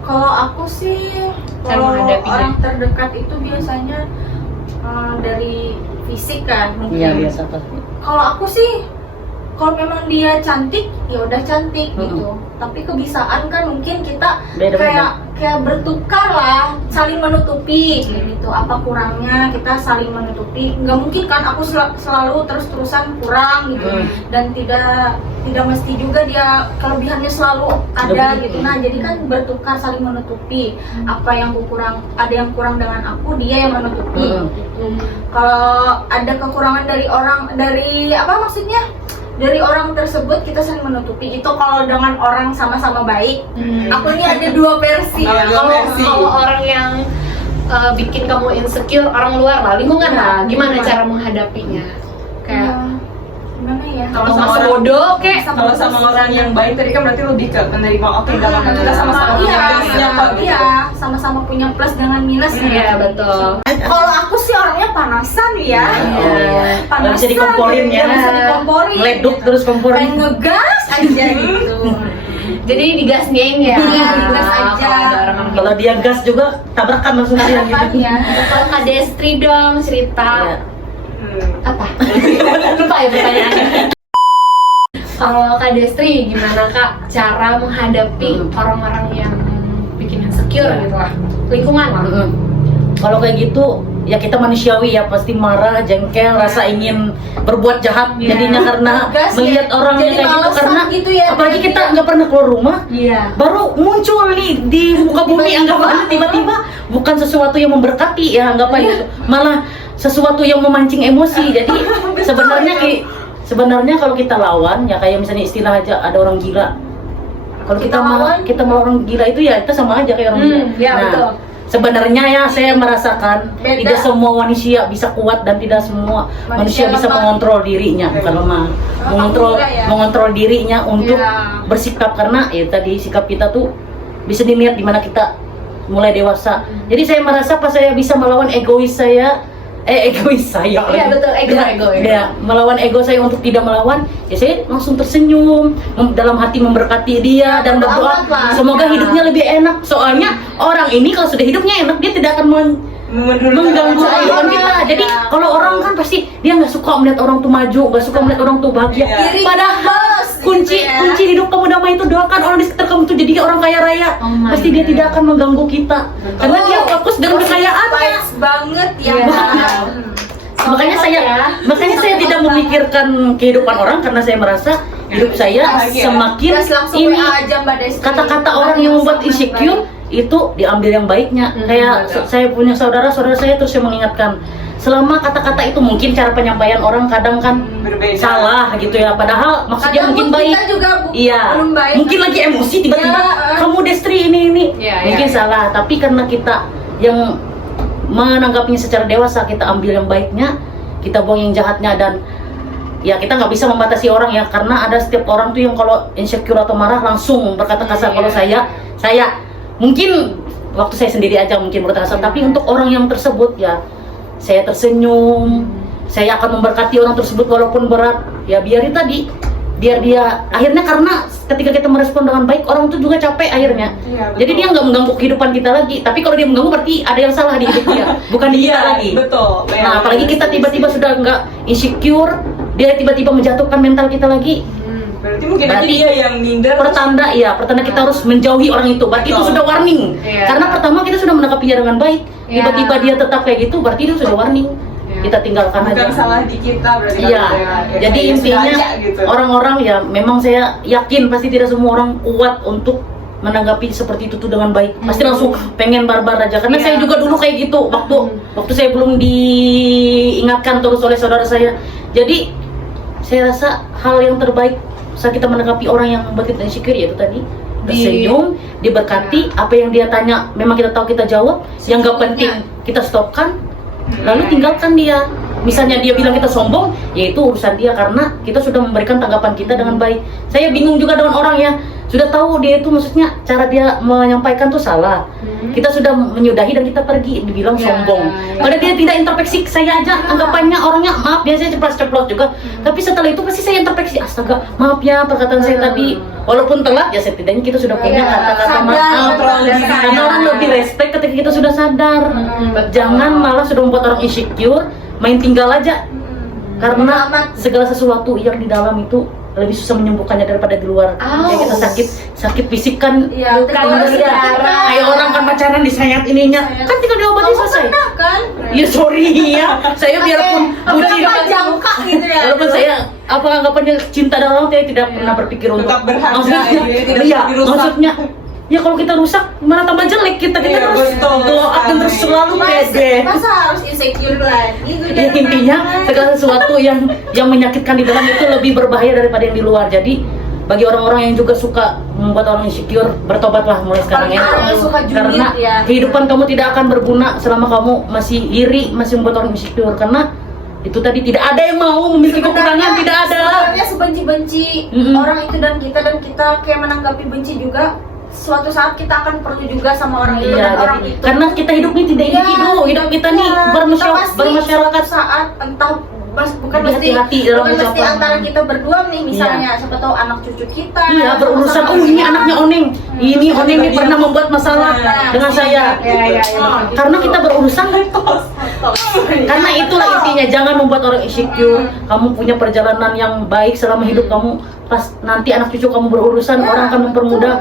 Kalau aku sih, Cara kalau menghadapinya. orang terdekat itu biasanya dari fisik kan mungkin. Iya biasa pasti. Kalau aku sih, kalau memang dia cantik, ya udah cantik gitu. Tapi kebiasaan kan mungkin kita Beda-beda. kayak bertukar lah, saling menutupi kayak gitu. Apa kurangnya kita saling menutupi. Nggak mungkin kan aku selalu terus-terusan kurang gitu. Dan tidak mesti juga dia kelebihannya selalu ada gitu. Nah, jadi kan bertukar, saling menutupi. Apa yang aku kurang, ada yang kurang dengan aku, dia yang menutupi gitu. Kalau ada kekurangan dari orang tersebut, kita saling menutupi. Itu kalau dengan orang sama-sama baik. Aku ini ada dua versi. Kalau orang yang bikin kamu insecure, orang luar lah, lingkungan lah, gimana cara menghadapinya? Kayak Gimana ya? kalau masa bodoh kayak Kalau sama orang yang baik tadi kan berarti lebih ke menerima, oke nggak apa-apa, kita sama-sama punya plusnya kok gitu. Iya, sama-sama punya plus dengan minus. iya betul. Kalau aku sih orangnya panasan ya. Nggak bisa dikomporin ya. Nggak bisa dikomporin. Leduk terus komporin. Pengen ngegas aja gitu. Jadi digas geng ya. Iya, digas aja. Kalau ada orang Kalau dia gas juga tabrakan langsung dia gitu. Ya. Kalau Kak Destri dong cerita apa? Lupa ya pertanyaannya. Kalau Kak Destri gimana Kak cara menghadapi orang-orang yang bikin insecure gitu lah, lingkungan lah. kalau kayak gitu ya kita manusiawi ya, pasti marah, jengkel, rasa ingin berbuat jahat jadinya karena Gas, melihat ya. orang Jadi kayak gitu, malesan karena gitu ya, apalagi jadi kita ya. nggak pernah keluar rumah, Iya. baru muncul nih di muka bumi anggapannya tiba-tiba bukan sesuatu yang memberkati ya, anggapannya malah sesuatu yang memancing emosi. Jadi sebenarnya kalau kita lawan ya kayak misalnya istilah aja ada orang gila. Kalau kita mau orang gila itu ya kita sama aja kayak orang gila. Ya, betul. Sebenarnya ya saya merasakan Beda. tidak semua manusia bisa kuat dan tidak semua manusia bisa lemah. mengontrol dirinya, bukan lemah, mengontrol dirinya untuk Iya. bersikap, karena ya tadi sikap kita tuh bisa dilihat di mana kita mulai dewasa. Jadi saya merasa pas saya bisa melawan egois saya. Iya, betul, ego. Ya, melawan ego saya untuk tidak melawan, ya saya langsung tersenyum, dalam hati memberkati dia dan berdoa amat lah. semoga hidupnya lebih enak. Soalnya orang ini kalau sudah hidupnya enak dia tidak akan mengganggu kehidupan kita. Jadi kalau orang kan pasti dia nggak suka melihat orang tuh maju, nggak suka melihat orang tuh bahagia. Iya. Padahal kunci ya. kunci hidup kamu damai itu doakan orang di sekitar kamu tuh jadi orang kaya raya. Oh my Pasti dia God. tidak akan mengganggu kita karena dia fokus dengan kekayaannya. Vibes banget ya. Makanya saya tidak memikirkan kehidupan orang karena saya merasa hidup saya semakin Terus langsung ini WA aja Mbak Desti. kata-kata orang yang membuat insecure itu diambil yang baiknya. Kayak saya punya saudara saya terus yang mengingatkan, selama kata-kata itu mungkin cara penyampaian orang kadang kan Berbeda. salah gitu ya, padahal maksudnya Kadang mungkin mood baik. kita juga Iya, belum baik. mungkin lagi emosi tiba-tiba Iya, kamu Destri ini Iya, mungkin iya. salah, tapi karena kita yang menanggapinya secara dewasa, kita ambil yang baiknya, kita buang yang jahatnya. Dan ya kita nggak bisa membatasi orang ya, karena ada setiap orang tuh yang kalau insecure atau marah langsung berkata kasar. Kalau saya mungkin waktu saya sendiri aja mungkin berkata kasar, tapi untuk orang yang tersebut ya saya tersenyum, saya akan memberkati orang tersebut walaupun berat ya, biar dia akhirnya, karena ketika kita merespon dengan baik orang itu juga capek akhirnya. Iya, betul. Jadi dia nggak mengganggu kehidupan kita lagi, tapi kalau dia mengganggu berarti ada yang salah di hidup dia, bukan di kita lagi. Betul. Nah, apalagi kita tiba-tiba sudah nggak insecure, dia tiba-tiba menjatuhkan mental kita lagi. Berarti mungkin aja Berarti dia yang minder. Pertanda kita harus menjauhi orang itu. Berarti itu Betul. sudah warning. Iya. Karena pertama kita sudah menanggapinya dengan baik, Iya. tiba-tiba dia tetap kayak gitu, berarti itu sudah warning. Iya. Kita tinggalkan Bukan aja. salah di kita berarti. Iya. kan, ya. Jadi Ya, intinya sudah aja, gitu. orang-orang ya memang saya yakin pasti tidak semua orang kuat untuk menanggapi seperti itu tuh dengan baik. Pasti langsung pengen barbar aja. Karena Iya. saya juga dulu kayak gitu waktu saya belum diingatkan terus oleh saudara saya. Jadi saya rasa hal yang terbaik saat kita menanggapi orang yang membuat kita insecure yaitu tadi tersenyum, diberkati, apa yang dia tanya memang kita tahu kita jawab, yang nggak penting kita stopkan, lalu tinggalkan dia. Misalnya dia bilang kita sombong, ya itu urusan dia, karena kita sudah memberikan tanggapan kita dengan baik. Saya bingung juga dengan orang ya, sudah tahu dia itu maksudnya cara dia menyampaikan tuh salah. Kita sudah menyudahi dan kita pergi dibilang Ya, sombong. ya. Padahal dia tidak introspeksi, saya aja anggapannya orangnya maaf biasanya ceplos-ceplos juga. Tapi setelah itu pasti saya introspeksi, astaga maaf ya perkataan saya tadi. Walaupun telat ya setidaknya kita sudah punya kata-kata sadar, maaf. sadar. Karena orang lebih respect ketika kita sudah sadar. Jangan malah sudah membuat orang insecure, main tinggal aja. Karena segala sesuatu yang di dalam itu lebih susah menyembuhkannya daripada di luar. Kayak kita sakit fisik kan, Iya, tinggal terus ya. darah. Kayak orang kan pacaran disayat ininya, kan tinggal diobati selesai. Pernah kan? Ya sorry ya, saya biarpun bucin, Berapa jangka gitu ya? walaupun saya apa anggapannya cinta dan orang, saya tidak pernah berpikir untuk Tetap berharga, maksudnya, ya, tidak iya, dirusak. maksudnya ya kalau kita rusak mana tambah jelek kita Iya, harus betul doakan terus sekali. selalu pede. Masa harus insecure lagi? Gitu, Ya, intinya segala sesuatu yang menyakitkan di dalam itu lebih berbahaya daripada yang di luar. Jadi bagi orang-orang yang juga suka membuat orang insecure, bertobatlah mulai sekarang ya. Apalagi orang yang suka julid, Karena ya. kehidupan kamu tidak akan berguna selama kamu masih iri, masih membuat orang insecure. Karena itu tadi tidak ada yang mau memiliki kekurangan, tidak ada. Sebenarnya sebenci-benci orang itu dan kita kayak menanggapi benci juga, suatu saat kita akan perlu juga sama orang itu Iya, dan orang jadi itu. karena kita hidup ini tidak individu, hidup kita nih bermasyarakat. Suatu saat entah bukan Jadi mesti hati-hati dalam bukan mesti ucapan. antara kita berdua nih misalnya, siapa tahu anak cucu kita. Iya, berurusan. sama-sama Oh, ini kita. anaknya Oneng. Ini Oneng nih pernah membuat masalah dengan saya. Iya. Karena kita berurusan karena itulah intinya, jangan membuat orang insecure. Kamu punya perjalanan yang baik selama hidup kamu. Pas nanti anak cucu kamu berurusan, orang akan mempermudah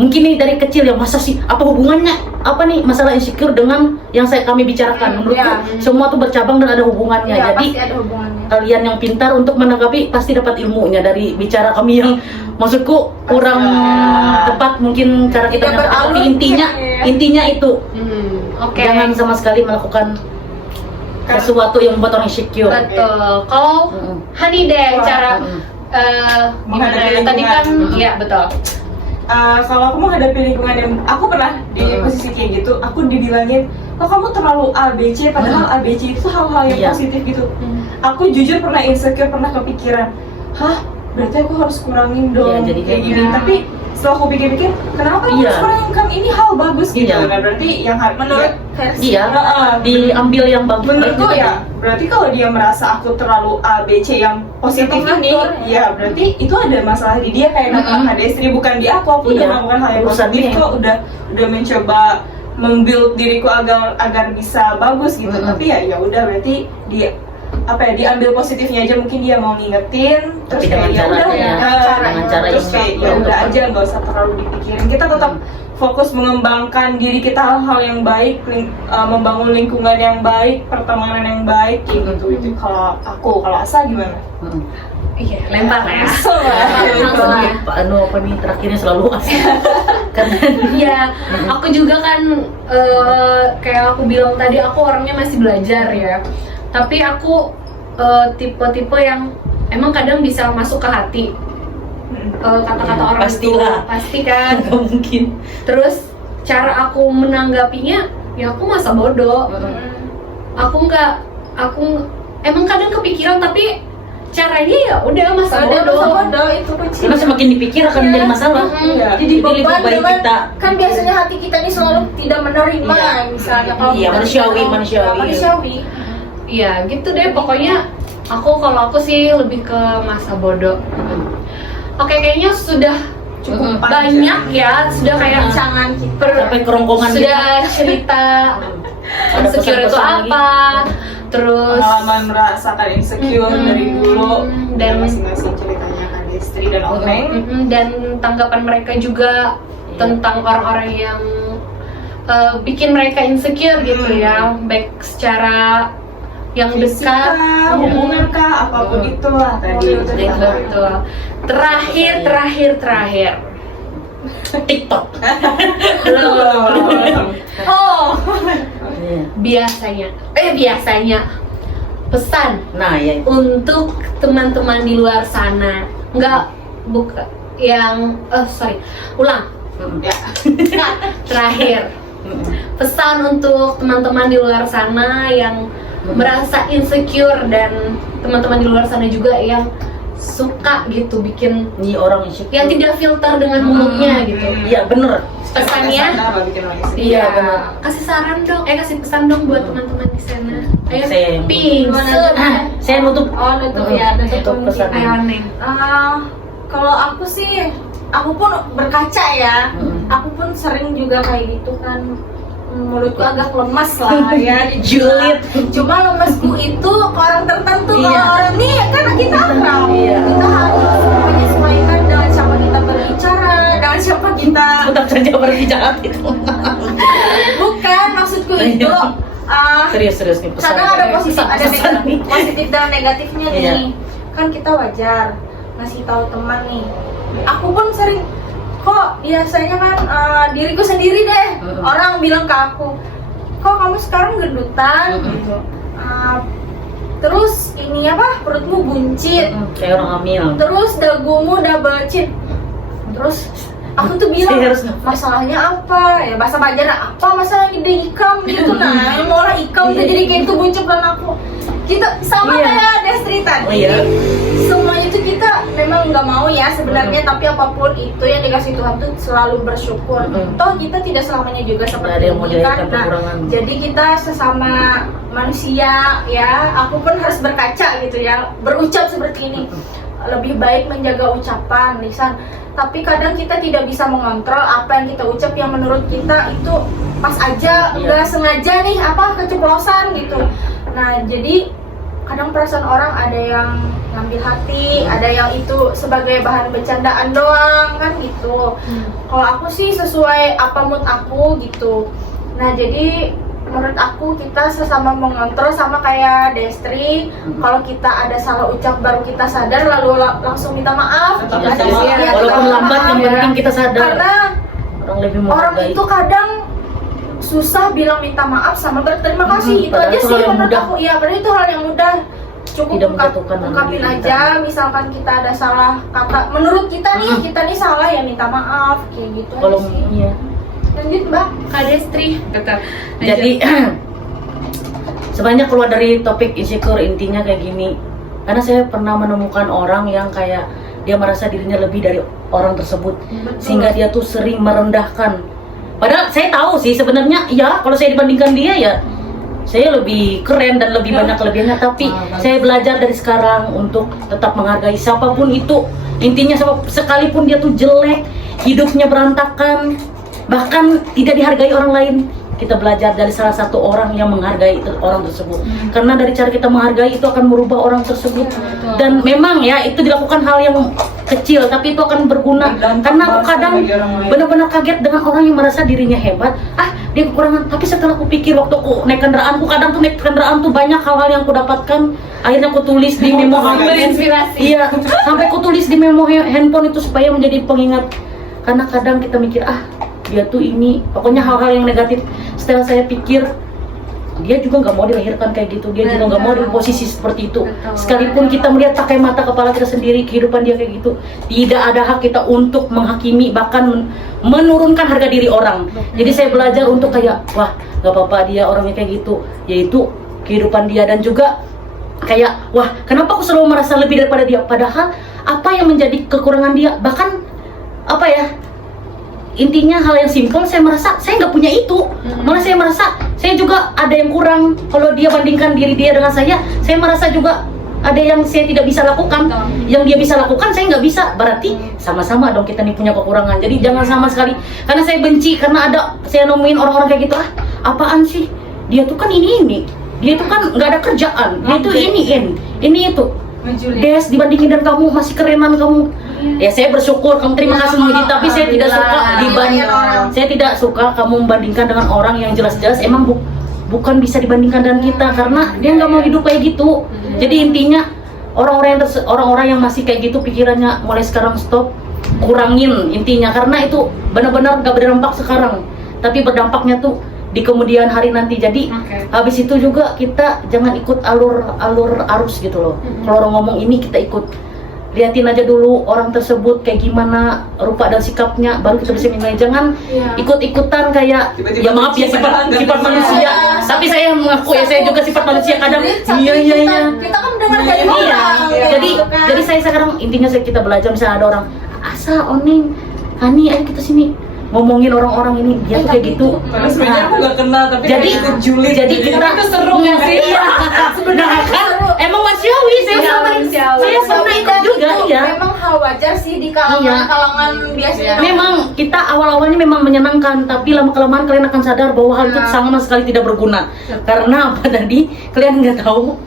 mungkin nih dari kecil ya, masa sih apa hubungannya apa nih masalah insecure dengan yang kami bicarakan. Menurutku semua tuh bercabang dan ada hubungannya. Iya, Jadi pasti ada hubungannya. kalian yang pintar untuk menanggapi pasti dapat ilmunya dari bicara kami yang maksudku kurang tepat mungkin cara kita Tidak menyampaikan, tapi beralur, intinya itu Oke. jangan sama sekali melakukan sesuatu yang membuat orang insecure. Betul. Kalau Hani deh cara gimana ya? Menghadapi Tadi kan lingkungan. ya betul. Kalau aku menghadapi lingkungan yang aku pernah di posisi kayak gitu, aku dibilangin kok kamu terlalu ABC, padahal ABC itu hal-hal yang Iya. positif gitu. Aku jujur pernah insecure, pernah kepikiran, hah berarti aku harus kurangin dong Iya, jadi kayak kayak gini. Tapi setelah aku pikir-pikir, kenapa aku Iya. harus kurangin, kan ini hal bagus gitu. Iya. Nah berarti yang Menurut versi Iya, diambil yang bagus. menurutku baik ya, berarti kalau dia merasa aku terlalu ABC yang positif ini, ya berarti itu ada masalah di dia kayak ada istri, bukan di aku Iya. udah melakukan hal yang Urusan positif dia. kok, udah mencoba membuild diriku agar bisa bagus gitu. Tapi ya udah berarti dia diambil positifnya aja, mungkin dia mau ngingetin terus Tapi kayak dengan ya udah caranya, dengan cara terus yang kayak ya yang udah tepat. aja, nggak usah terlalu dipikirin. Kita tetap fokus mengembangkan diri kita, hal-hal yang baik, membangun lingkungan yang baik, pertemanan yang baik kayak gitu. Itu kalau Asa gimana? Iya, lempar ya. Langsung ya. Pak apa nih terakhirnya selalu asik. Karena Iya, aku juga kan kayak aku bilang tadi, aku orangnya masih belajar ya. Tapi aku tipe-tipe yang emang kadang bisa masuk ke hati. Kata-kata orang Pastilah. itu pasti kan. nggak mungkin. Terus cara aku menanggapinya, ya aku masa bodoh. Aku emang kadang kepikiran, tapi caranya ya udah masa bodoh. itu kunci. Karena semakin dipikir akan menjadi masalah. Iya. Jadi Jadi lebih beban baik dengan kita kan biasanya hati kita ini selalu tidak menerima, Iya. misalnya kalau Iya, kita manusiawi, tidak- manusiawi. manusiawi. Iya gitu deh, pokoknya kalau aku sih lebih ke masa bodoh. Oke, kayaknya sudah cukup banyak ya, sudah kayak Jangan kita sampai kerongkongan sudah cerita Ada insecure itu pesan-pesan lagi. apa, terus Pengalaman merasakan insecure dari dulu, dan masing-masing ceritanya kan istri dan Oneng. dan tanggapan mereka juga tentang orang-orang yang bikin mereka insecure gitu ya, baik secara yang dekat, hubungan kah, apapun itulah tadi. betul. Terakhir. TikTok. oh Iya. biasanya pesan Nah ya itu. untuk teman-teman di luar sana, ulang. Ya. Terakhir, pesan untuk teman-teman di luar sana yang merasa insecure dan teman-teman di luar sana juga yang suka gitu bikin Ini orang insecure. yang tidak filter dengan mulutnya gitu. Iya bener. Pesannya, Apa bikin orang istri? Iya, benar. kasih saran dong, kasih pesan dong buat teman-teman di sana. Ayo, Saya yang pingsan. Saya nutup. nutup ya, nutup pesan. Ayo Neng. kalau aku sih, aku pun berkaca ya, aku pun sering juga kayak gitu kan, mulutku agak lemas lah ya, Julid. cuma lemesku itu ke orang tertentu, Iya. kalau orang ini kan kita akrab, Iya. kita harus menyesuaikan dengan siapa kita berbicara, dengan siapa kita Tetap saja berbicara itu. bukan, maksudku itu Serius nih pesan. kadang ada positif, ada Pesan. positif dan negatifnya Iya. nih. Kan kita wajar ngasih tahu teman nih. Aku pun sering kok biasanya kan diriku sendiri deh. Orang bilang ke aku, kok kamu sekarang gendutan gitu. Terus ini apa? Perutmu buncit. Kayak orang hamil. Terus dagumu double chin. Terus aku tuh bilang, Saya harus masalahnya apa? Ya bahasa Banjar apa masalahnya ide ikam gitu nah. Yang orang ikam tuh jadi kayak itu buncit dan aku. Kita sama Iya. kayak Destri tadi. Oh, iya. Semua itu kita memang nggak mau ya sebenarnya, tapi apapun itu yang dikasih Tuhan tuh selalu bersyukur. Toh kita tidak selamanya juga Nggak ada seperti yang mau ini dilahirkan kan. Nah, kekurangan. jadi kita sesama manusia ya, aku pun harus berkaca gitu ya, berucap seperti ini. Lebih baik menjaga ucapan, lisan. Tapi kadang kita tidak bisa mengontrol apa yang kita ucap yang menurut kita itu pas aja, Iya. nggak sengaja nih apa keceplosan gitu. Nah jadi kadang perasaan orang ada yang ngambil hati, ada yang itu sebagai bahan bercandaan doang kan gitu. Kalau aku sih sesuai apa mood aku gitu. Nah jadi menurut aku kita sesama mengontrol, sama kayak Destri, kalau kita ada salah ucap baru kita sadar lalu langsung minta maaf. Kita Ada sama, sih, walaupun minta lambat maaf yang ya. penting kita sadar. Karena Orang lebih orang menghargai. itu kadang susah bilang minta maaf sama berterima kasih. Itu padahal aja itu sih hal yang menurut mudah. aku. Iya, padahal itu hal yang mudah. Cukup Tidak menjatuhkan nama ungkapin diri kita. aja, misalkan kita ada salah kata, menurut kita nih salah ya minta maaf kayak gitu. Kalau aja sih. iya. Lanjut Mbak. Kak Destri, tetap. Jadi sebanyak keluar dari topik insecure, intinya kayak gini. Karena saya pernah menemukan orang yang kayak dia merasa dirinya lebih dari orang tersebut, sehingga dia tuh sering merendahkan. Padahal saya tahu sih sebenarnya ya kalau saya dibandingkan dia ya saya lebih keren dan lebih banyak kelebihannya, tapi saya belajar dari sekarang untuk tetap menghargai siapapun itu. Intinya sekalipun dia tuh jelek, hidupnya berantakan, bahkan tidak dihargai orang lain, kita belajar dari salah satu orang yang menghargai orang tersebut. Karena dari cara kita menghargai itu akan merubah orang tersebut. Dan memang ya itu dilakukan hal yang kecil tapi itu akan berguna. Karena aku kadang benar-benar kaget dengan orang yang merasa dirinya hebat, dia kekurangan. Tapi setelah aku pikir waktu aku naik kendaraanku, kadang tuh naik kendaraan tuh banyak hal-hal yang aku dapatkan. Akhirnya aku tulis di memo handphone. Iya, sampai aku tulis di memo handphone itu supaya menjadi pengingat. Karena kadang kita mikir dia tuh ini, pokoknya hal-hal yang negatif. Setelah saya pikir, dia juga nggak mau dilahirkan kayak gitu, dia juga nggak mau di posisi seperti itu. Sekalipun kita melihat pakai mata kepala kita sendiri kehidupan dia kayak gitu, tidak ada hak kita untuk menghakimi, bahkan menurunkan harga diri orang. Jadi saya belajar untuk kayak, wah nggak apa-apa dia orangnya kayak gitu, yaitu kehidupan dia. Dan juga kayak, wah kenapa aku selalu merasa lebih daripada dia, padahal apa yang menjadi kekurangan dia, bahkan apa ya, intinya hal yang simpel, saya merasa saya nggak punya itu. Malah saya merasa saya juga ada yang kurang. Kalau dia bandingkan diri dia dengan saya merasa juga ada yang saya tidak bisa lakukan. Yang dia bisa lakukan saya nggak bisa, berarti sama-sama dong kita nih punya kekurangan. Jadi jangan sama sekali, karena saya benci karena ada saya nemuin orang-orang kayak gitu, apaan sih dia tuh kan ini dia tuh kan nggak ada kerjaan, dia tuh ini itu Des, dibandingin dan kamu masih kerenan kamu. Ya saya bersyukur kamu terima kasih Midi, tapi saya tidak suka saya tidak suka kamu membandingkan dengan orang yang jelas-jelas emang bukan bisa dibandingkan dengan kita, karena dia nggak mau hidup kayak gitu. Jadi intinya orang-orang yang masih kayak gitu pikirannya mulai sekarang stop, kurangin intinya, karena itu benar-benar nggak berdampak sekarang, tapi berdampaknya tuh di kemudian hari nanti. Jadi habis itu juga kita jangan ikut alur arus gitu loh. Kalau orang ngomong ini kita ikut, liatin aja dulu orang tersebut kayak gimana rupa dan sikapnya, baru kita bisa menilai. Jangan ikut-ikutan kayak ya maaf ya sifat manusia. Tapi saya mengaku ya saya juga sifat manusia kadang. Iya. Kita kan dengar dari orang. Jadi saya sekarang intinya kita belajar, misalnya ada orang Asa, Oning, Hani, ayo kita sini ngomongin orang-orang ini, dia tuh kayak gitu. Sebenarnya aku nggak kenal, tapi jadi kita itu seru nggak sih? Sebenarnya kan emang manusiawi, saya pernah ikut juga ya. Memang hal wajar sih di kalangan biasanya. Memang kita awal-awalnya memang menyenangkan, tapi lama-kelamaan kalian akan sadar bahwa hal itu sama sekali tidak berguna. Karena apa tadi kalian nggak tahu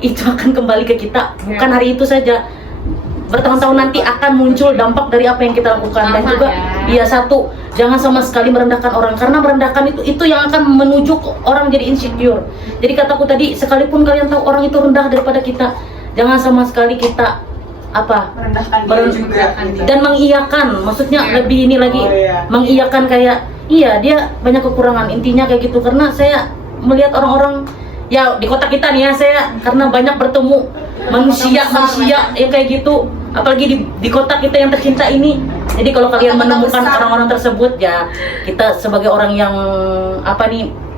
itu akan kembali ke kita, bukan hari itu saja. Bertahun-tahun nanti akan muncul dampak dari apa yang kita lakukan. Dan juga satu, jangan sama sekali merendahkan orang, karena merendahkan itu yang akan menuju orang jadi insecure. Jadi kataku tadi, sekalipun kalian tahu orang itu rendah daripada kita, jangan sama sekali kita merendahkan juga dan mengiyakan, maksudnya lebih ini lagi mengiyakan kayak dia banyak kekurangan, intinya kayak gitu. Karena saya melihat orang-orang ya di kota kita nih ya, saya karena banyak bertemu manusia yang kayak gitu, apalagi di kota kita yang tercinta ini. Jadi kalau kalian menemukan orang-orang tersebut, ya kita sebagai orang yang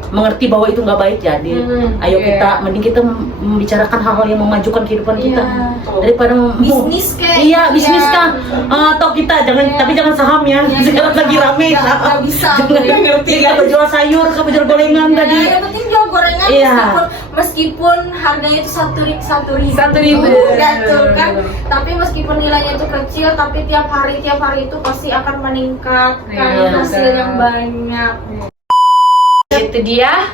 mengerti bahwa itu nggak baik, jadi ayo mending kita membicarakan hal-hal yang memajukan kehidupan kita daripada bisnis kayak bisnis kan atau kita tapi jangan saham ya. Sekarang lagi rame saham, bisa jangan ngerti kalau jual sayur, kalau jual gorengan tadi. Yang penting jual gorengan meskipun harganya itu satu ribu gitu kan, tapi meskipun nilainya itu kecil, tapi tiap hari itu pasti akan meningkatkan hasil yang banyak. Itu dia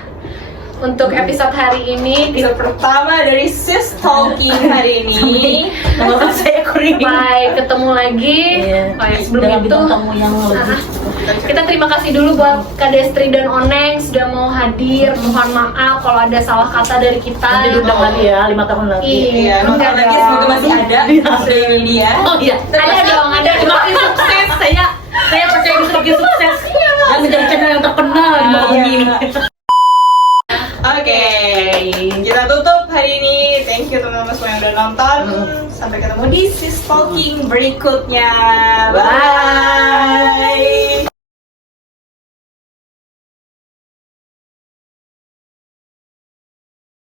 untuk episode hari ini. Episode pertama dari Sis Talking hari ini. Nama saya Kuring. Sampai ketemu lagi. Sebelum Dengan itu bintang tamu yang lebih. kita terima kasih dulu buat Kak Destri dan Oneng sudah mau hadir. Mohon maaf kalau ada salah kata dari kita. Nanti diundang lagi ya, 5 tahun lagi. Iya, Enggak lagi dong. semoga masih ada di media. Oh iya. Ada dong, ada semakin sukses. Saya percaya bisa semakin sukses. Dan menjadi channel yang terkenal di bawah bumi ini. Oke, kita tutup hari ini. Thank you teman-teman semua yang udah nonton. Sampai ketemu di Sis Talking berikutnya. Bye.